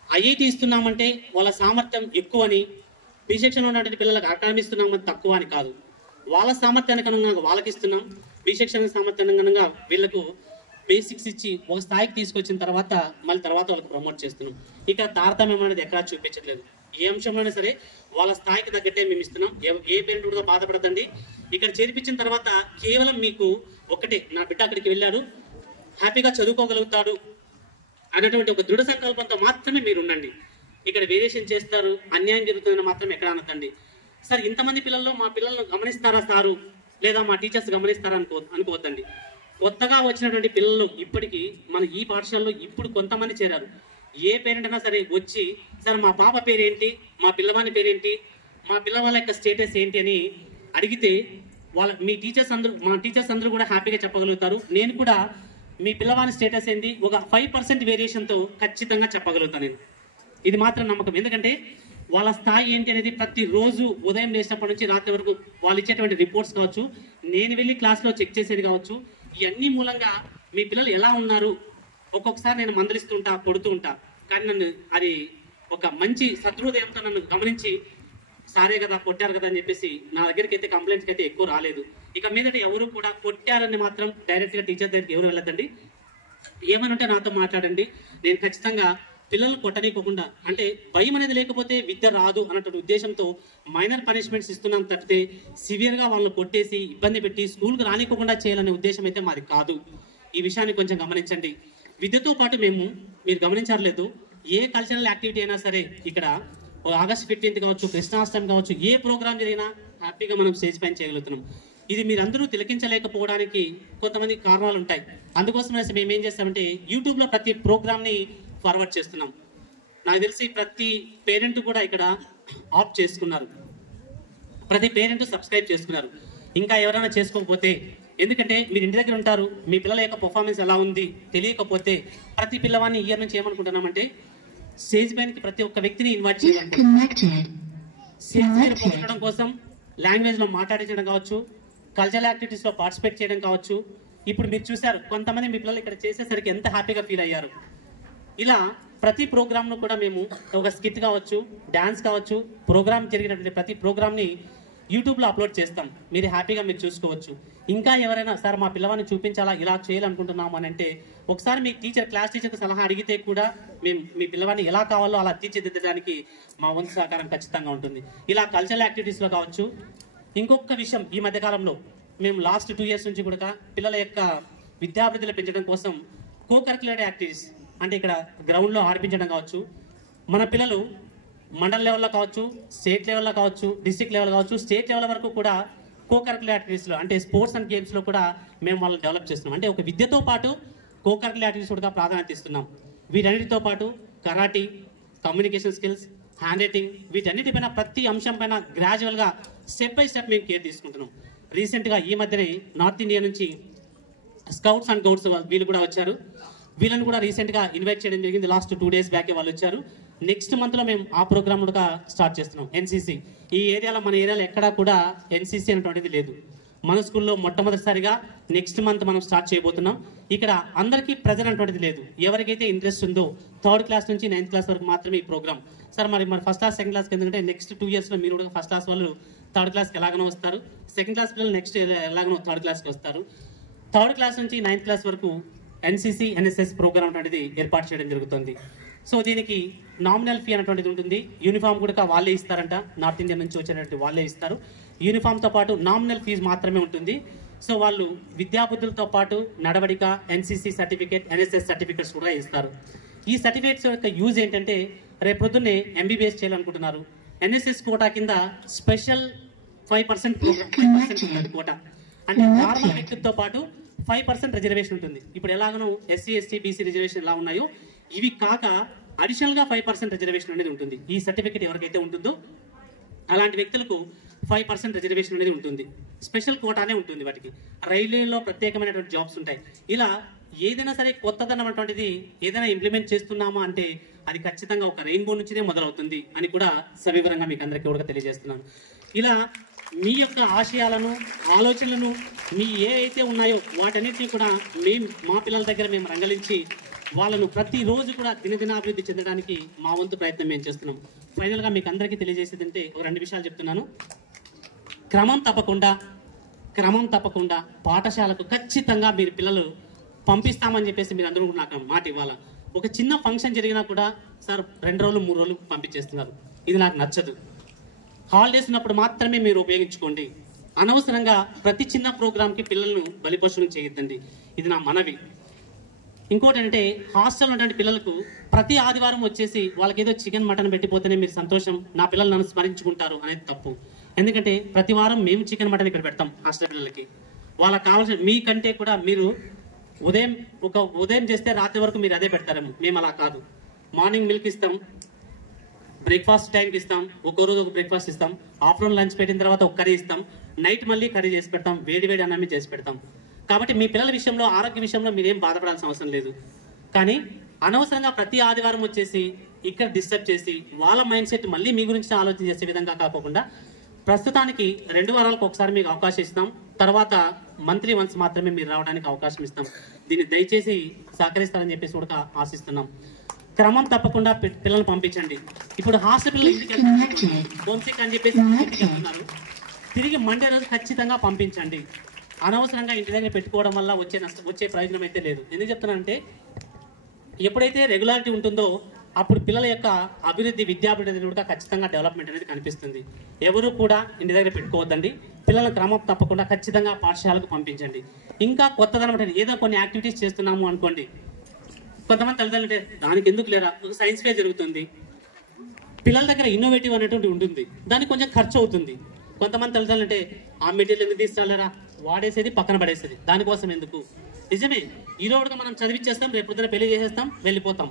ఐఐటీ ఇస్తున్నామంటే వాళ్ళ సామర్థ్యం ఎక్కువని, బి సెక్షన్లో ఉన్నటువంటి పిల్లలకు అకాడమీ ఇస్తున్నామని తక్కువ అని కాదు. వాళ్ళ సామర్థ్యానికి అనుగుణంగా వాళ్ళకి ఇస్తున్నాం, బి సెక్షన్ సామర్థ్యానికి అనుగుణంగా వీళ్ళకు బేసిక్స్ ఇచ్చి ఒక స్థాయికి తీసుకొచ్చిన తర్వాత మళ్ళీ తర్వాత వాళ్ళకి ప్రమోట్ చేస్తున్నాం. ఇక్కడ తారతమ్యం అనేది ఎక్కడా చూపించట్లేదు. ఏ అంశంలోనే సరే వాళ్ళ స్థాయికి తగ్గట్టే మేము ఇస్తున్నాం. ఏ పేరెంట్ కూడా బాధపడదండి. ఇక్కడ చేర్పించిన తర్వాత కేవలం మీకు ఒకటే, నా బిడ్డ అక్కడికి వెళ్ళాడు, హ్యాపీగా చదువుకోగలుగుతాడు అనేటువంటి ఒక దృఢ సంకల్పంతో మాత్రమే మీరు ఉండండి. ఇక్కడ వేరియేషన్ చేస్తారు, అన్యాయం జరుగుతుందని మాత్రం ఎక్కడ అనొద్దండి. సార్ ఇంతమంది పిల్లల్లో మా పిల్లలను గమనిస్తారా సారు, లేదా మా టీచర్స్ గమనిస్తారా అనుకోవద్దండి. కొత్తగా వచ్చినటువంటి పిల్లలు ఇప్పటికీ మన ఈ పాఠశాలలో ఇప్పుడు కొంతమంది చేరారు. ఏ పేరెంట్ అయినా సరే వచ్చి, సార్ మా పాప పేరేంటి, మా పిల్లవాని పేరేంటి, మా పిల్లవాళ్ళ యొక్క స్టేటస్ ఏంటి అని అడిగితే వాళ్ళ మా టీచర్స్ అందరూ కూడా హ్యాపీగా చెప్పగలుగుతారు. నేను కూడా మీ పిల్లవాని స్టేటస్ ఏంటి ఒక 5% వేరియేషన్తో ఖచ్చితంగా చెప్పగలుగుతాను నేను. ఇది మాత్రం నమ్మకం. ఎందుకంటే వాళ్ళ స్థాయి ఏంటి అనేది ప్రతిరోజు ఉదయం లేచినప్పటి నుంచి రాత్రి వరకు వాళ్ళు ఇచ్చేటువంటి రిపోర్ట్స్ కావచ్చు, నేను వెళ్ళి క్లాస్లో చెక్ చేసేది కావచ్చు, ఇవన్నీ మూలంగా మీ పిల్లలు ఎలా ఉన్నారు. ఒక్కొక్కసారి నేను మందలిస్తుంటా, కొడుతూ ఉంటా, కానీ నన్ను అది ఒక మంచి సహృదయంతో నన్ను గమనించి సారే కదా, కొట్టారు కదా అని చెప్పేసి నా దగ్గరికి అయితే కంప్లైంట్స్కి అయితే ఎక్కువ రాలేదు. ఇక మీదట ఎవరు కూడా కొట్టారని మాత్రం డైరెక్ట్గా టీచర్ దగ్గరికి ఎవరు వెళ్ళొద్దండి. ఏమనంటే నాతో మాట్లాడండి. నేను ఖచ్చితంగా పిల్లలు కొట్టనీయకుండా, అంటే భయం అనేది లేకపోతే విద్య రాదు అన్నటువంటి ఉద్దేశంతో మైనర్ పనిష్మెంట్స్ ఇస్తున్నాం తప్పితే సివియర్గా వాళ్ళని కొట్టేసి ఇబ్బంది పెట్టి స్కూల్కి రానివ్వకుండా చేయాలనే ఉద్దేశం అయితే మాది కాదు. ఈ విషయాన్ని కొంచెం గమనించండి. విద్యతో పాటు మీరు గమనించలేదు, ఏ కల్చరల్ యాక్టివిటీ అయినా సరే ఇక్కడ ఆగస్ట్ 15th కావచ్చు, కృష్ణాష్టమి కావచ్చు, ఏ ప్రోగ్రామ్ జరిగినా హ్యాపీగా మనం స్టేజ్ పైన చేయగలుగుతున్నాం. ఇది మీరందరూ తిలకించలేకపోవడానికి కొంతమంది కారణాలు ఉంటాయి. అందుకోసమే మేము ఏం చేస్తామంటే యూట్యూబ్లో ప్రతి ప్రోగ్రామ్ని ఫార్వర్డ్ చేస్తున్నాం. నాకు తెలిసి ప్రతి పేరెంట్ కూడా ఇక్కడ ఆఫ్ చేసుకున్నారు, ప్రతి పేరెంట్ సబ్స్క్రైబ్ చేసుకున్నారు. ఇంకా ఎవరైనా చేసుకోకపోతే, ఎందుకంటే మీరు ఇంటి దగ్గర ఉంటారు, మీ పిల్లల యొక్క పర్ఫార్మెన్స్ ఎలా ఉంది తెలియకపోతే ప్రతి పిల్లవాడిని ఇయర్ నుంచి ఏమనుకుంటున్నామంటే స్టేజ్ పైనకి ప్రతి ఒక్క వ్యక్తిని ఇన్వైట్ చేయాలనుకుంటున్నాం. స్టేజ్ పైన పొందడం కోసం లాంగ్వేజ్లో మాట్లాడించడం కావచ్చు, కల్చరల్ యాక్టివిటీస్లో పార్టిసిపేట్ చేయడం కావచ్చు. ఇప్పుడు మీరు చూశారు కొంతమంది మీ పిల్లలు ఇక్కడ చేసేసరికి ఎంత హ్యాపీగా ఫీల్ అయ్యారు. ఇలా ప్రతి ప్రోగ్రామ్ను కూడా మేము ఒక స్కిట్ కావచ్చు, డ్యాన్స్ కావచ్చు, ప్రోగ్రామ్ జరిగినటువంటి ప్రతి ప్రోగ్రామ్ని యూట్యూబ్లో అప్లోడ్ చేస్తాం. మీరు హ్యాపీగా మీరు చూసుకోవచ్చు. ఇంకా ఎవరైనా సార్ మా పిల్లవాడిని చూపించాలా, ఇలా చేయాలనుకుంటున్నాము అని అంటే ఒకసారి మీ క్లాస్ టీచర్కి సలహా అడిగితే కూడా మేము మీ పిల్లవాడిని ఎలా కావాలో అలా తీర్చిదిద్దడానికి మా వంతు సహకారం ఖచ్చితంగా ఉంటుంది. ఇలా కల్చరల్ యాక్టివిటీస్లో కావచ్చు. ఇంకొక విషయం, ఈ మధ్యకాలంలో మేము లాస్ట్ 2 years నుంచి కూడా పిల్లల యొక్క విద్యాభివృద్ధిని పెంచడం కోసం కో-కరిక్యులర్ యాక్టివిటీస్ అంటే ఇక్కడ గ్రౌండ్లో ఆడిపించడం కావచ్చు. మన పిల్లలు మండల్ లెవెల్లో కావచ్చు, స్టేట్ లెవెల్లో కావచ్చు, డిస్ట్రిక్ట్ లెవెల్ కావచ్చు, స్టేట్ లెవెల్ వరకు కూడా కో-కరిక్యులర్ యాక్టివిటీస్లో అంటే స్పోర్ట్స్ అండ్ గేమ్స్లో కూడా మేము వాళ్ళని డెవలప్ చేస్తున్నాం. అంటే ఒక విద్యతో పాటు కో-కరిక్యులర్ యాక్టివిటీస్ కూడా ప్రాధాన్యత ఇస్తున్నాం. వీటన్నిటితో పాటు karate, communication skills, handwriting, వీటన్నిటిపైన ప్రతి అంశం పైన గ్రాడ్యువల్గా స్టెప్ బై స్టెప్ మేము కేర్ తీసుకుంటున్నాం. రీసెంట్గా ఈ మధ్యనే నార్త్ ఇండియా నుంచి స్కౌట్స్ అండ్ గౌడ్స్ వీళ్ళు కూడా వచ్చారు. వీళ్ళని కూడా రీసెంట్గా ఇన్వైట్ చేయడం జరిగింది. లాస్ట్ 2 days బ్యాకే వాళ్ళు వచ్చారు. నెక్స్ట్ మంత్లో మేము ఆ ప్రోగ్రామ్ కూడా స్టార్ట్ చేస్తున్నాం. ఎన్సీసీ ఈ ఏరియాలో, మన ఏరియాలో ఎక్కడా కూడా ఎన్సీసీ అనేటువంటిది లేదు. మన స్కూల్లో మొట్టమొదటిసారిగా నెక్స్ట్ మంత్ మనం స్టార్ట్ చేయబోతున్నాం. ఇక్కడ అందరికీ ప్రెజర్ అనేటువంటిది లేదు. ఎవరికైతే ఇంట్రెస్ట్ ఉందో 3rd class నుంచి 9th class వరకు మాత్రమే ఈ ప్రోగ్రామ్. సార్ మరి ఫస్ట్ క్లాస్, సెకండ్ క్లాస్కి ఎందుకంటే నెక్స్ట్ 2 yearsలో మీరు కూడా ఫస్ట్ క్లాస్ వాళ్ళు 3rd classకి ఎలాగనో వస్తారు, సెకండ్ క్లాస్ పిల్లలు నెక్స్ట్ ఎలాగనో 3rd classకి వస్తారు. 3rd class నుంచి 9th class వరకు ఎన్సీసీ ఎన్ఎస్ఎస్ ప్రోగ్రామ్ అనేది ఏర్పాటు చేయడం జరుగుతుంది. సో దీనికి నామినల్ ఫీ అనేటువంటిది ఉంటుంది. యూనిఫామ్ కూడా వాళ్ళే ఇస్తారంట. నార్త్ ఇండియా నుంచి వచ్చేటువంటి వాళ్ళే ఇస్తారు. యూనిఫామ్తో పాటు నామినల్ ఫీజు మాత్రమే ఉంటుంది. సో వాళ్ళు విద్యాబుద్ధులతో పాటు నడవడిక, ఎన్సీసీ సర్టిఫికేట్, ఎన్ఎస్ఎస్ సర్టిఫికేట్స్ కూడా ఇస్తారు. ఈ సర్టిఫికేట్స్ యొక్క యూజ్ ఏంటంటే రేపు పొద్దున్నే ఎంబీబీఎస్ చేయాలనుకుంటున్నారు, ఎన్ఎస్ఎస్ కోటా కింద స్పెషల్ 5% ప్రోగ్రామ్, 5% కోటా అంటే నార్మల్ వ్యక్తితో పాటు 5% రిజర్వేషన్ ఉంటుంది. ఇప్పుడు ఎలాగనో ఎస్సీ, ఎస్టీ, బీసీ రిజర్వేషన్ ఎలా ఉన్నాయో ఇవి కాక అడిషనల్గా 5% రిజర్వేషన్ అనేది ఉంటుంది. ఈ సర్టిఫికేట్ ఎవరికైతే ఉంటుందో అలాంటి వ్యక్తులకు 5% రిజర్వేషన్ అనేది ఉంటుంది. స్పెషల్ కోటానే ఉంటుంది వాటికి. రైల్వేలో ప్రత్యేకమైనటువంటి జాబ్స్ ఉంటాయి. ఇలా ఏదైనా సరే కొత్తదనం అటువంటిది ఏదైనా ఇంప్లిమెంట్ చేస్తున్నామా అంటే అది ఖచ్చితంగా ఒక రెయిన్బో నుంచినే మొదలవుతుంది అని కూడా సవివరంగా మీకు అందరికీ కూడా తెలియజేస్తున్నాను. ఇలా మీ యొక్క ఆశయాలను, ఆలోచనలను, మీ ఏ అయితే ఉన్నాయో వాటన్నిటిని కూడా మా పిల్లల దగ్గర మేము రంగలించి వాళ్ళను ప్రతిరోజు కూడా దినదినాభివృద్ధి చెందడానికి మా వంతు ప్రయత్నం మేము చేస్తున్నాం. ఫైనల్గా మీకు అందరికీ తెలియజేసేది అంటే ఒక 2 విషయాలు చెప్తున్నాను. క్రమం తప్పకుండా పాఠశాలకు ఖచ్చితంగా మీరు పిల్లలు పంపిస్తామని చెప్పేసి మీరు అందరూ నాకు మాట ఇవ్వాలా. ఒక చిన్న ఫంక్షన్ జరిగినా కూడా సార్ 2 రోజులు 3 రోజులు పంపించేస్తున్నారు. ఇది నాకు నచ్చదు. హాలిడేస్ ఉన్నప్పుడు మాత్రమే మీరు ఉపయోగించుకోండి. అనవసరంగా ప్రతి చిన్న ప్రోగ్రామ్కి పిల్లలను బలిపశువులు చేయొద్దండి. ఇది నా మనవి. ఇంకోటి అంటే హాస్టల్ ఉన్నటువంటి పిల్లలకు ప్రతి ఆదివారం వచ్చేసి వాళ్ళకి ఏదో చికెన్, మటన్ పెట్టిపోతేనే మీరు సంతోషం, నా పిల్లలు నన్ను స్మరించుకుంటారు అనేది తప్పు. ఎందుకంటే ప్రతి వారం మేము చికెన్, మటన్ ఇక్కడ పెడతాం హాస్టల్ పిల్లలకి. వాళ్ళకి కావాల్సిన మీకంటే కూడా మీరు ఉదయం చేస్తే రాత్రి వరకు మీరు అదే పెడతారేమో. మేము అలా కాదు. మార్నింగ్ మిల్క్ ఇస్తాం, బ్రేక్ఫాస్ట్ టైంకి ఇస్తాం, ఒక్కో రోజు ఒక బ్రేక్ఫాస్ట్ ఇస్తాం, ఆఫ్టర్నూన్ లంచ్ పెట్టిన తర్వాత ఒక కర్రీ ఇస్తాం, నైట్ మళ్ళీ కర్రీ చేసి పెడతాం, వేడి అన్నమే చేసి పెడతాం. కాబట్టి మీ పిల్లల విషయంలో, ఆరోగ్య విషయంలో మీరేం బాధపడాల్సిన అవసరం లేదు. కానీ అనవసరంగా ప్రతి ఆదివారం వచ్చేసి ఇక్కడ డిస్టర్బ్ చేసి వాళ్ళ మైండ్ సెట్ మళ్ళీ మీ గురించి ఆలోచన చేసే విధంగా కాకుండా ప్రస్తుతానికి 2 వారాలకు ఒకసారి మీకు అవకాశం ఇస్తాం. తర్వాత మంత్లీ వన్స్ మాత్రమే మీరు రావడానికి అవకాశం ఇస్తాం. దీన్ని దయచేసి సహకరిస్తారని చెప్పేసి కూడా ఆశిస్తున్నాం. క్రమం తప్పకుండా పిల్లల్ని పంపించండి. ఇప్పుడు హాస్టల్ పిల్లలు ఇంటికి వెళ్తున్నారు, హోమ్సిక్ అని చెప్పేసి ఇంటికి వెళ్తున్నారు. తిరిగి మండే రోజు ఖచ్చితంగా పంపించండి. అనవసరంగా ఇంటి దగ్గర పెట్టుకోవడం వల్ల వచ్చే ప్రయోజనం అయితే లేదు. ఎందుకు చెప్తున్నానంటే ఎప్పుడైతే రెగ్యులారిటీ ఉంటుందో అప్పుడు పిల్లల యొక్క అభివృద్ధి, విద్యాభివృద్ధి కూడా ఖచ్చితంగా డెవలప్మెంట్ అనేది కనిపిస్తుంది. ఎవరు కూడా ఇంటి దగ్గర పెట్టుకోవద్దండి. పిల్లల క్రమం తప్పకుండా ఖచ్చితంగా పాఠశాలకు పంపించండి. ఇంకా కొత్తదనం అంటే ఏదో కొన్ని యాక్టివిటీస్ చేస్తున్నాము అనుకోండి, కొంతమంది తల్లిదండ్రులు అంటే దానికి ఎందుకు లేరా, ఒక సైన్స్ ఫేర్ జరుగుతుంది, పిల్లల దగ్గర ఇన్నోవేటివ్ అనేటువంటి ఉంటుంది, దానికి కొంచెం ఖర్చు అవుతుంది. కొంతమంది తల్లిదండ్రులు అంటే ఆ మెటీరియల్ ఎందుకు తీసుకెళ్ళారా, వాడేసేది పక్కన పడేసేది, దానికోసం ఎందుకు. నిజమే, ఈరోజుగా మనం చదివిచ్చేస్తాం, రేపు పొద్దున పెళ్లి చేసేస్తాం, వెళ్ళిపోతాం.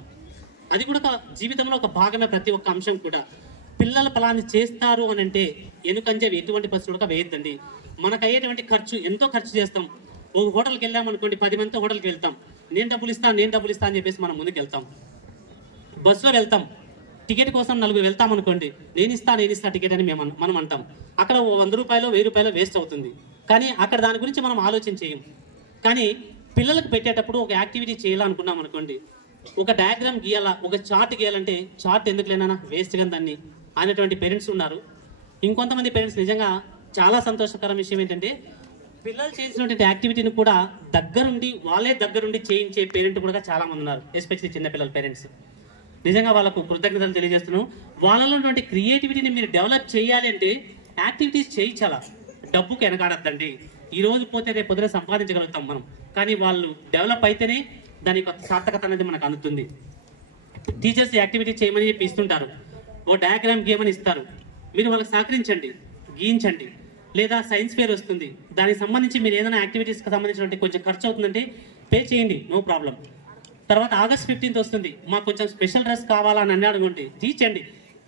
అది కూడా జీవితంలో ఒక భాగమే. ప్రతి ఒక్క అంశం కూడా పిల్లలు ఫలాన్ని చేస్తారు అని అంటే ఎనుకంజే ఎటువంటి పరిస్థితులుగా వేయద్దండి. మనకు అయ్యేటువంటి ఖర్చు ఎంతో ఖర్చు చేస్తాం. ఒక హోటల్కి వెళ్ళామనుకోండి, 10 మందితో హోటల్కి వెళ్తాం, నేను డబ్బులు ఇస్తాను అని చెప్పేసి మనం ముందుకు వెళ్తాం. బస్సులో వెళ్తాం, టికెట్ కోసం 4 వెళ్తాం అనుకోండి, నేను ఇస్తా టికెట్ అని మనం అంటాం. అక్కడ 100 రూపాయలు 1000 రూపాయలు వేస్ట్ అవుతుంది. కానీ అక్కడ దాని గురించి మనం ఆలోచన చేయం. కానీ పిల్లలకు పెట్టేటప్పుడు ఒక యాక్టివిటీ చేయాలనుకున్నాం అనుకోండి, ఒక డయాగ్రామ్ గీయాలా, ఒక చార్ట్ గీయాలంటే చార్ట్ ఎందుకు లేనా, వేస్ట్ గా దాన్ని అనేటువంటి పేరెంట్స్ ఉన్నారు. ఇంకొంతమంది పేరెంట్స్ నిజంగా చాలా సంతోషకరం విషయం ఏంటంటే పిల్లలు చేసినటువంటి యాక్టివిటీని కూడా వాళ్ళే దగ్గరుండి చేయించే పేరెంట్ కూడా చాలా మంది ఉన్నారు, ఎస్పెషల్లీ చిన్నపిల్లల పేరెంట్స్. నిజంగా వాళ్ళకు కృతజ్ఞతలు తెలియజేస్తున్నాను. వాళ్ళలో ఉన్నటువంటి క్రియేటివిటీని మీరు డెవలప్ చేయాలి అంటే యాక్టివిటీస్ చేయించాలా, డబ్బుకి వెనకాడద్దండి. ఈ రోజు పోతే రేపు పొద్దున సంపాదించగలుగుతాం మనం, కానీ వాళ్ళు డెవలప్ అయితేనే దాని యొక్క సార్థకత అనేది మనకు అందుతుంది. టీచర్స్ యాక్టివిటీ చేయమని చెప్పి ఇస్తుంటారు, ఓ డయాగ్రామ్ గీయమని ఇస్తారు, మీరు వాళ్ళకి సహకరించండి, గీయించండి. లేదా సైన్స్ ఫేర్ వస్తుంది, దానికి సంబంధించి మీరు ఏదైనా యాక్టివిటీస్కి సంబంధించినటువంటి కొంచెం ఖర్చు అవుతుందంటే పే చేయండి, నో ప్రాబ్లం. తర్వాత August 15th వస్తుంది, మాకు కొంచెం స్పెషల్ డ్రెస్ కావాలా అని అనుకోండి, తీర్చండి.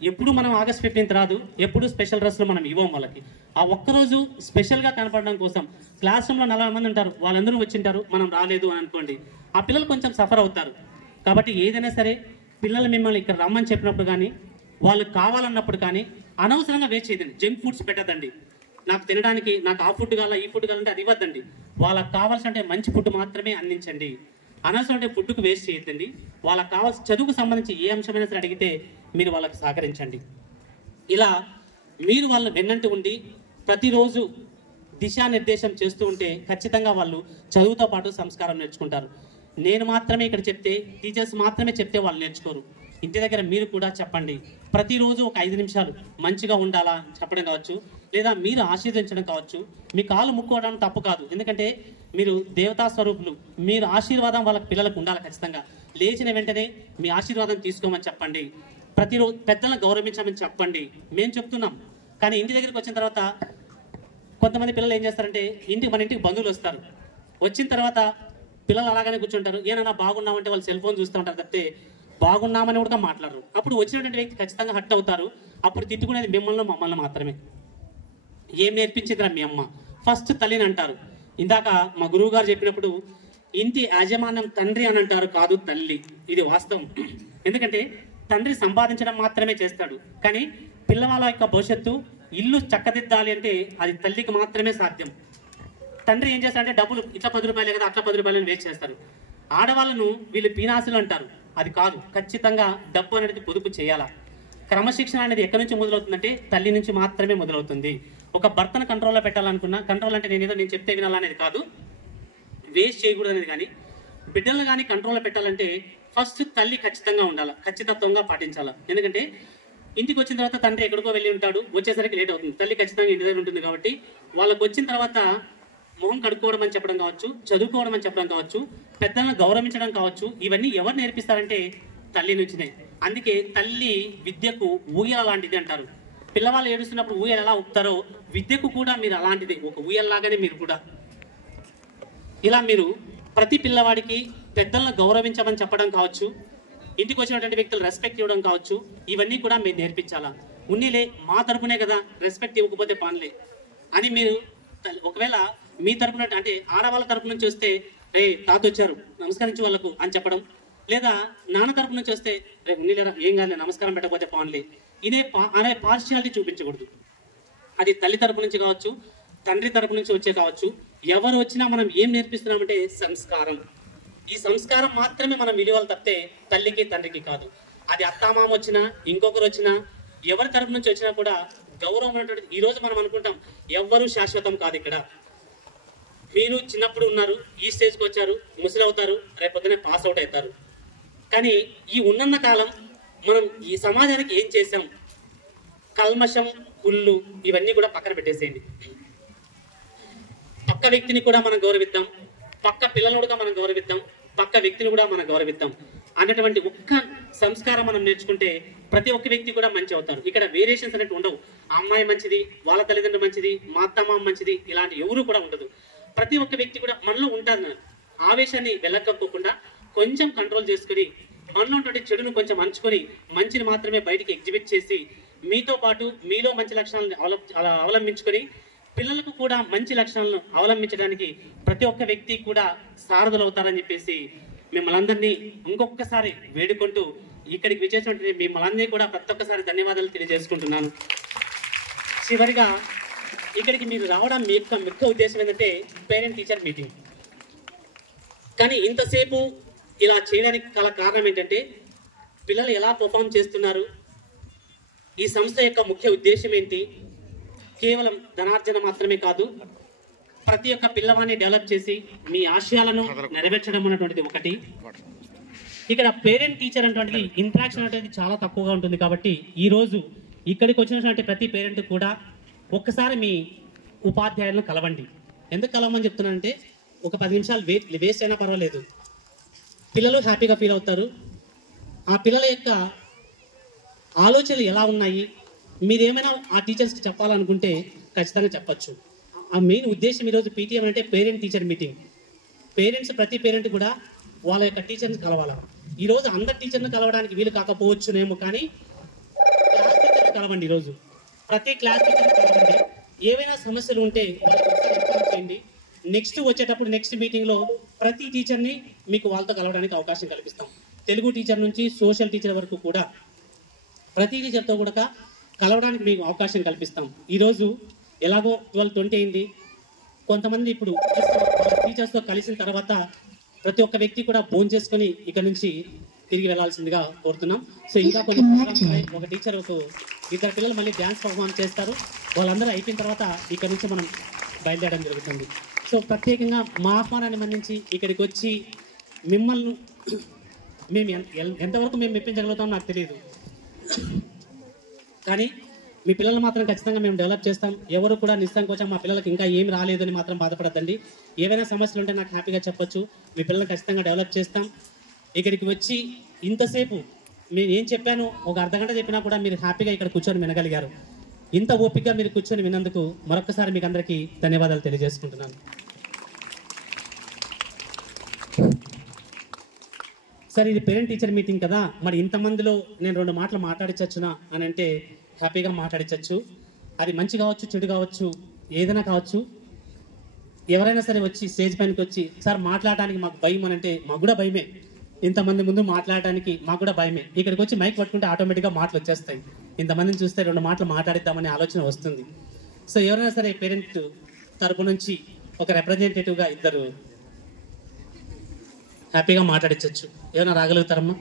ఎప్పుడు మనం August 15th రాదు, ఎప్పుడు స్పెషల్ డ్రెస్లో మనం ఇవ్వం వాళ్ళకి. ఆ ఒక్కరోజు స్పెషల్గా కనపడడం కోసం క్లాస్ రూమ్లో 40 మంది ఉంటారు, వాళ్ళందరూ వచ్చింటారు, మనం రాలేదు అని అనుకోండి, ఆ పిల్లలు కొంచెం సఫర్ అవుతారు. కాబట్టి ఏదైనా సరే పిల్లలు మిమ్మల్ని ఇక్కడ రమ్మని చెప్పినప్పుడు కానీ, వాళ్ళు కావాలన్నప్పుడు కానీ అనవసరంగా వేస్ట్ చేయదండి. జంక్ ఫుడ్స్ పెట్టదండి. నాకు తినడానికి నాకు ఆ ఫుడ్ కావాలా ఈ ఫుడ్ కావాలంటే అది ఇవ్వద్దండి. వాళ్ళకి కావాల్సిన మంచి ఫుడ్ మాత్రమే అందించండి. అనవసరం ఫుడ్కు వేస్ట్ చేయొద్దండి. వాళ్ళకి కావాల్సిన చదువుకు సంబంధించి ఏ అంశమైనా సరే అడిగితే మీరు వాళ్ళకి సహకరించండి. ఇలా మీరు వాళ్ళ వెన్నంటి ఉండి ప్రతిరోజు దిశానిర్దేశం చేస్తూ ఉంటే ఖచ్చితంగా వాళ్ళు చదువుతో పాటు సంస్కారం నేర్చుకుంటారు. నేను మాత్రమే ఇక్కడ చెప్తే, టీచర్స్ మాత్రమే చెప్తే వాళ్ళు నేర్చుకోరు. ఇంటి దగ్గర మీరు కూడా చెప్పండి. ప్రతిరోజు ఒక 5 నిమిషాలు మంచిగా ఉండాలా చెప్పడం కావచ్చు, లేదా మీరు ఆశీర్వదించడం కావచ్చు. మీ కాలు ముక్కోవడం తప్పు కాదు, ఎందుకంటే మీరు దేవతా స్వరూపులు. మీరు ఆశీర్వాదం వాళ్ళకి పిల్లలకు ఉండాలి ఖచ్చితంగా. లేచిన వెంటనే మీ ఆశీర్వాదం తీసుకోమని చెప్పండి. ప్రతిరోజు పెద్దలను గౌరవించమని చెప్పండి. మేము చెప్తున్నాం, కానీ ఇంటి దగ్గరికి వచ్చిన తర్వాత కొంతమంది పిల్లలు ఏం చేస్తారంటే మన ఇంటికి బంధువులు వస్తారు, వచ్చిన తర్వాత పిల్లలు అలాగనే కూర్చుంటారు. ఏమైనా బాగున్నామంటే వాళ్ళు సెల్ ఫోన్ చూస్తూ ఉంటారు తప్పితే బాగున్నామని కూడా మాట్లాడరు. అప్పుడు వచ్చినటువంటి వ్యక్తి ఖచ్చితంగా హర్ట్ అవుతారు. అప్పుడు తిట్టుకునేది మమ్మల్ని మాత్రమే. ఏం నేర్పించిందిరా మీ అమ్మ? ఫస్ట్ తల్లిని అంటారు. ఇందాక మా గురువు గారు చెప్పినప్పుడు ఇంటి యాజమాన్యం తండ్రి అని అంటారు, కాదు తల్లి. ఇది వాస్తవం. ఎందుకంటే తండ్రి సంపాదించడం మాత్రమే చేస్తాడు, కానీ పిల్లవాళ్ళ యొక్క భవిష్యత్తు ఇల్లు చక్కదిద్దాలి అంటే అది తల్లికి మాత్రమే సాధ్యం. తండ్రి ఏం చేస్తారంటే డబ్బులు ఇట్లా 10 రూపాయలే కదా అట్లా 10 రూపాయలని వేస్ట్ చేస్తారు. ఆడవాళ్ళను వీళ్ళు పీనాసులు అంటారు, అది కాదు. ఖచ్చితంగా డబ్బు అనేది పొదుపు చేయాలా. క్రమశిక్షణ అనేది ఎక్కడి నుంచి మొదలవుతుందంటే తల్లి నుంచి మాత్రమే మొదలవుతుంది. ఒక భర్తను కంట్రోల్లో పెట్టాలనుకున్నా, కంట్రోల్ అంటే నేను చెప్తే వినాలనేది కాదు, వేస్ట్ చేయకూడదు అనేది. కానీ బిడ్డలను కానీ కంట్రోల్లో పెట్టాలంటే ఫస్ట్ తల్లి ఖచ్చితంగా ఉండాలి, ఖచ్చితత్వంగా పాటించాలా. ఎందుకంటే ఇంటికి వచ్చిన తర్వాత తండ్రి ఎక్కడికో వెళ్ళి ఉంటాడు, వచ్చేసరికి లేట్ అవుతుంది. తల్లి ఖచ్చితంగా ఇంటి దగ్గర ఉంటుంది. కాబట్టి వాళ్ళకి వచ్చిన తర్వాత మొహం కడుక్కోవడం అని చెప్పడం కావచ్చు, చదువుకోవడం అని చెప్పడం కావచ్చు, పెద్దలను గౌరవించడం కావచ్చు, ఇవన్నీ ఎవరు నేర్పిస్తారంటే తల్లి నుంచినే. అందుకే తల్లి విద్యకు ఊయల లాంటిది అంటారు. పిల్లవాళ్ళు ఏడుస్తున్నప్పుడు ఊయల ఎలా ఊపుతారో విద్యకు కూడా మీరు అలాంటిది, ఒక ఊయల్లాగానే మీరు కూడా. ఇలా మీరు ప్రతి పిల్లవాడికి పెద్దలను గౌరవించమని చెప్పడం కావచ్చు, ఇంటికి వచ్చినటువంటి వ్యక్తులు రెస్పెక్ట్ ఇవ్వడం కావచ్చు, ఇవన్నీ కూడా మీరు నేర్పించాలా. ఉన్నీలే మా తరపునే కదా, రెస్పెక్ట్ ఇవ్వకపోతే పాన్లే అని మీరు ఒకవేళ మీ తరపున అంటే ఆడవాళ్ళ తరపు నుంచి వస్తే రే తాత వచ్చారు నమస్కరించి వాళ్ళకు అని చెప్పడం, లేదా నాన్న తరపు నుంచి వస్తే రే ఉన్నీలేరా ఏం కాదు నమస్కారం పెట్టకపోతే పాన్లే అనే పార్షియాలిటీ చూపించకూడదు. అది తల్లి తరపు నుంచి కావచ్చు, తండ్రి తరపు నుంచి వచ్చే కావచ్చు. ఎవరు వచ్చినా మనం ఏం నేర్పిస్తున్నామంటే సంస్కారం. ఈ సంస్కారం మాత్రమే మనం విలువలు తప్పితే తల్లికి తండ్రికి కాదు. అది అత్తామామ వచ్చినా ఇంకొకరు వచ్చినా ఎవరి తరపు నుంచి వచ్చినా కూడా గౌరవం అనేటువంటి. ఈరోజు మనం అనుకుంటాం ఎవ్వరూ శాశ్వతం కాదు. ఇక్కడ మీరు చిన్నప్పుడు ఉన్నారు, ఈ స్టేజ్కి వచ్చారు, ముసలి అవుతారు, రేపొద్దునే పాస్ అవుట్ అవుతారు. కానీ ఈ ఉన్నన్న కాలం మనం ఈ సమాజానికి ఏం చేసాం? కల్మషం, కుళ్ళు ఇవన్నీ కూడా పక్కన పెట్టేసేయండి. పక్క వ్యక్తిని కూడా మనం గౌరవిద్దాం, పక్క పిల్లలను కూడా మనం గౌరవిద్దాం, పక్క వ్యక్తిని కూడా మనం గౌరవిద్దాం అన్నటువంటి ఒక్క సంస్కారం మనం నేర్చుకుంటే ప్రతి ఒక్క వ్యక్తి కూడా మంచి అవుతారు. ఇక్కడ వేరియేషన్స్ అనేవి ఉండవు. ఆ అమ్మాయి మంచిది, వాళ్ళ తల్లిదండ్రులు మంచిది, మా అత్తమ్మ మంచిది, ఇలాంటి ఎవరు కూడా ఉండదు. ప్రతి ఒక్క వ్యక్తి కూడా మనలో ఉంటుంది. ఆవేశాన్ని వెళ్ళకపోకుండా కొంచెం కంట్రోల్ చేసుకుని మనలో ఉన్నటువంటి చెడును కొంచెం అంచుకొని మంచిని మాత్రమే బయటికి ఎగ్జిబిట్ చేసి మీతో పాటు మీలో మంచి లక్షణాలను అవలంబించుకొని పిల్లలకు కూడా మంచి లక్షణాలను అవలంబించడానికి ప్రతి ఒక్క వ్యక్తి కూడా సారథులు అవుతారని చెప్పేసి మిమ్మల్ని అందరినీ ఇంకొకసారి వేడుకుంటూ ఇక్కడికి విచ్చేసినటువంటి మిమ్మల్ని అందరినీ కూడా ప్రతి ఒక్కసారి ధన్యవాదాలు తెలియజేసుకుంటున్నాను. చివరిగా ఇక్కడికి మీరు రావడం మీ యొక్క ముఖ్య ఉద్దేశం ఏంటంటే పేరెంట్ టీచర్ మీటింగ్. కానీ ఇంతసేపు ఇలా చేయడానికి గల కారణం ఏంటంటే పిల్లలు ఎలా పర్ఫామ్ చేస్తున్నారు, ఈ సంస్థ యొక్క ముఖ్య ఉద్దేశం ఏంటి, కేవలం ధనార్జన మాత్రమే కాదు, ప్రతి ఒక్క పిల్లవాడిని డెవలప్ చేసి మీ ఆశయాలను నెరవేర్చడం అన్నటువంటిది ఒకటి. ఇక్కడ పేరెంట్ టీచర్ అన్నటువంటిది ఇంటరాక్షన్ అనేది చాలా తక్కువగా ఉంటుంది. కాబట్టి ఈరోజు ఇక్కడికి వచ్చినటువంటి ప్రతి పేరెంట్ కూడా ఒక్కసారి మీ ఉపాధ్యాయులను కలవండి. ఎందుకు కలవమని చెప్తున్నానంటే, ఒక 10 నిమిషాలు వేస్ట్ అయినా పర్వాలేదు, పిల్లలు హ్యాపీగా ఫీల్ అవుతారు. ఆ పిల్లల యొక్క ఆలోచనలు ఎలా ఉన్నాయి, మీరేమైనా ఆ టీచర్స్కి చెప్పాలనుకుంటే ఖచ్చితంగా చెప్పచ్చు. ఆ మెయిన్ ఉద్దేశం ఈరోజు పీటీఎం అంటే పేరెంట్ టీచర్ మీటింగ్. పేరెంట్స్ ప్రతి పేరెంట్ కూడా వాళ్ళ యొక్క టీచర్ని కలవాలి. ఈరోజు అందరు టీచర్ని కలవడానికి వీలు కాకపోవచ్చునేమో, కానీ క్లాస్ టీచర్ని కలవండి. ఈరోజు ప్రతి క్లాస్ టీచర్ని కలవండి. ఏవైనా సమస్యలు ఉంటే వాళ్ళకి చేయండి. నెక్స్ట్ వచ్చేటప్పుడు నెక్స్ట్ మీటింగ్లో ప్రతి టీచర్ని మీకు వాళ్ళతో కలవడానికి అవకాశం కల్పిస్తాం. తెలుగు టీచర్ నుంచి సోషల్ టీచర్ వరకు కూడా ప్రతి టీచర్తో కూడా కలవడానికి మీకు అవకాశం కల్పిస్తాం. ఈరోజు ఎలాగో 12:20 అయింది. కొంతమంది ఇప్పుడు టీచర్స్తో కలిసిన తర్వాత ప్రతి ఒక్క వ్యక్తి కూడా భోజనం చేసుకొని ఇక్కడ నుంచి తిరిగి వెళ్లాల్సిందిగా కోరుతున్నాం. సో ఇంకా కొన్ని ఒక టీచర్ ఇద్దరు పిల్లలు మళ్ళీ డ్యాన్స్ పర్ఫార్మ్ చేస్తారు. వాళ్ళందరూ అయిపోయిన తర్వాత ఇక్కడ నుంచి మనం బయలుదేరడం జరుగుతుంది. సో ప్రత్యేకంగా మా ఆహ్వానాన్ని మన్నించి ఇక్కడికి వచ్చి మిమ్మల్ని మేము ఎంతవరకు మేము మెప్పించగలుగుతామో నాకు తెలియదు, కానీ మీ పిల్లలు మాత్రం ఖచ్చితంగా మేము డెవలప్ చేస్తాం. ఎవరు కూడా నిస్సంకోచం మా పిల్లలకి ఇంకా ఏమి రాలేదని మాత్రం బాధపడద్దండి. ఏవైనా సమస్యలు ఉంటే నాకు హ్యాపీగా చెప్పొచ్చు. మీ పిల్లల్ని ఖచ్చితంగా డెవలప్ చేస్తాం. ఇక్కడికి వచ్చి ఇంతసేపు నేను ఏం చెప్పాను, ఒక అర్ధగంట చెప్పినా కూడా మీరు హ్యాపీగా ఇక్కడ కూర్చొని వినగలిగారు. ఇంత ఓపికగా మీరు కూర్చొని విన్నందుకు మరొకసారి మీకు అందరికీ ధన్యవాదాలు తెలియజేసుకుంటున్నాను. సార్, ఇది పేరెంట్ టీచర్ మీటింగ్ కదా, మరి ఇంతమందిలో నేను 2 మాటలు మాట్లాడించచ్చునా అని అంటే హ్యాపీగా మాట్లాడించవచ్చు. అది మంచి కావచ్చు, చెడు కావచ్చు, ఏదైనా కావచ్చు. ఎవరైనా సరే వచ్చి స్టేజ్ పైనకి వచ్చి సార్ మాట్లాడడానికి మాకు భయం అని అంటే మాకు కూడా భయమే. ఇంతమంది ముందు మాట్లాడడానికి మాకు కూడా భయమే. ఇక్కడికి వచ్చి మైక్ పట్టుకుంటే ఆటోమేటిక్గా మాటలు వచ్చేస్తాయి. ఇంతమందిని చూస్తే 2 మాటలు మాట్లాడిద్దామనే ఆలోచన వస్తుంది. సో ఎవరైనా సరే పేరెంట్ తరపు నుంచి ఒక రిప్రజెంటేటివ్గా ఇద్దరు హ్యాపీగా మాట్లాడించవచ్చు. ఏమైనా రాగలుగుతారమ్మా?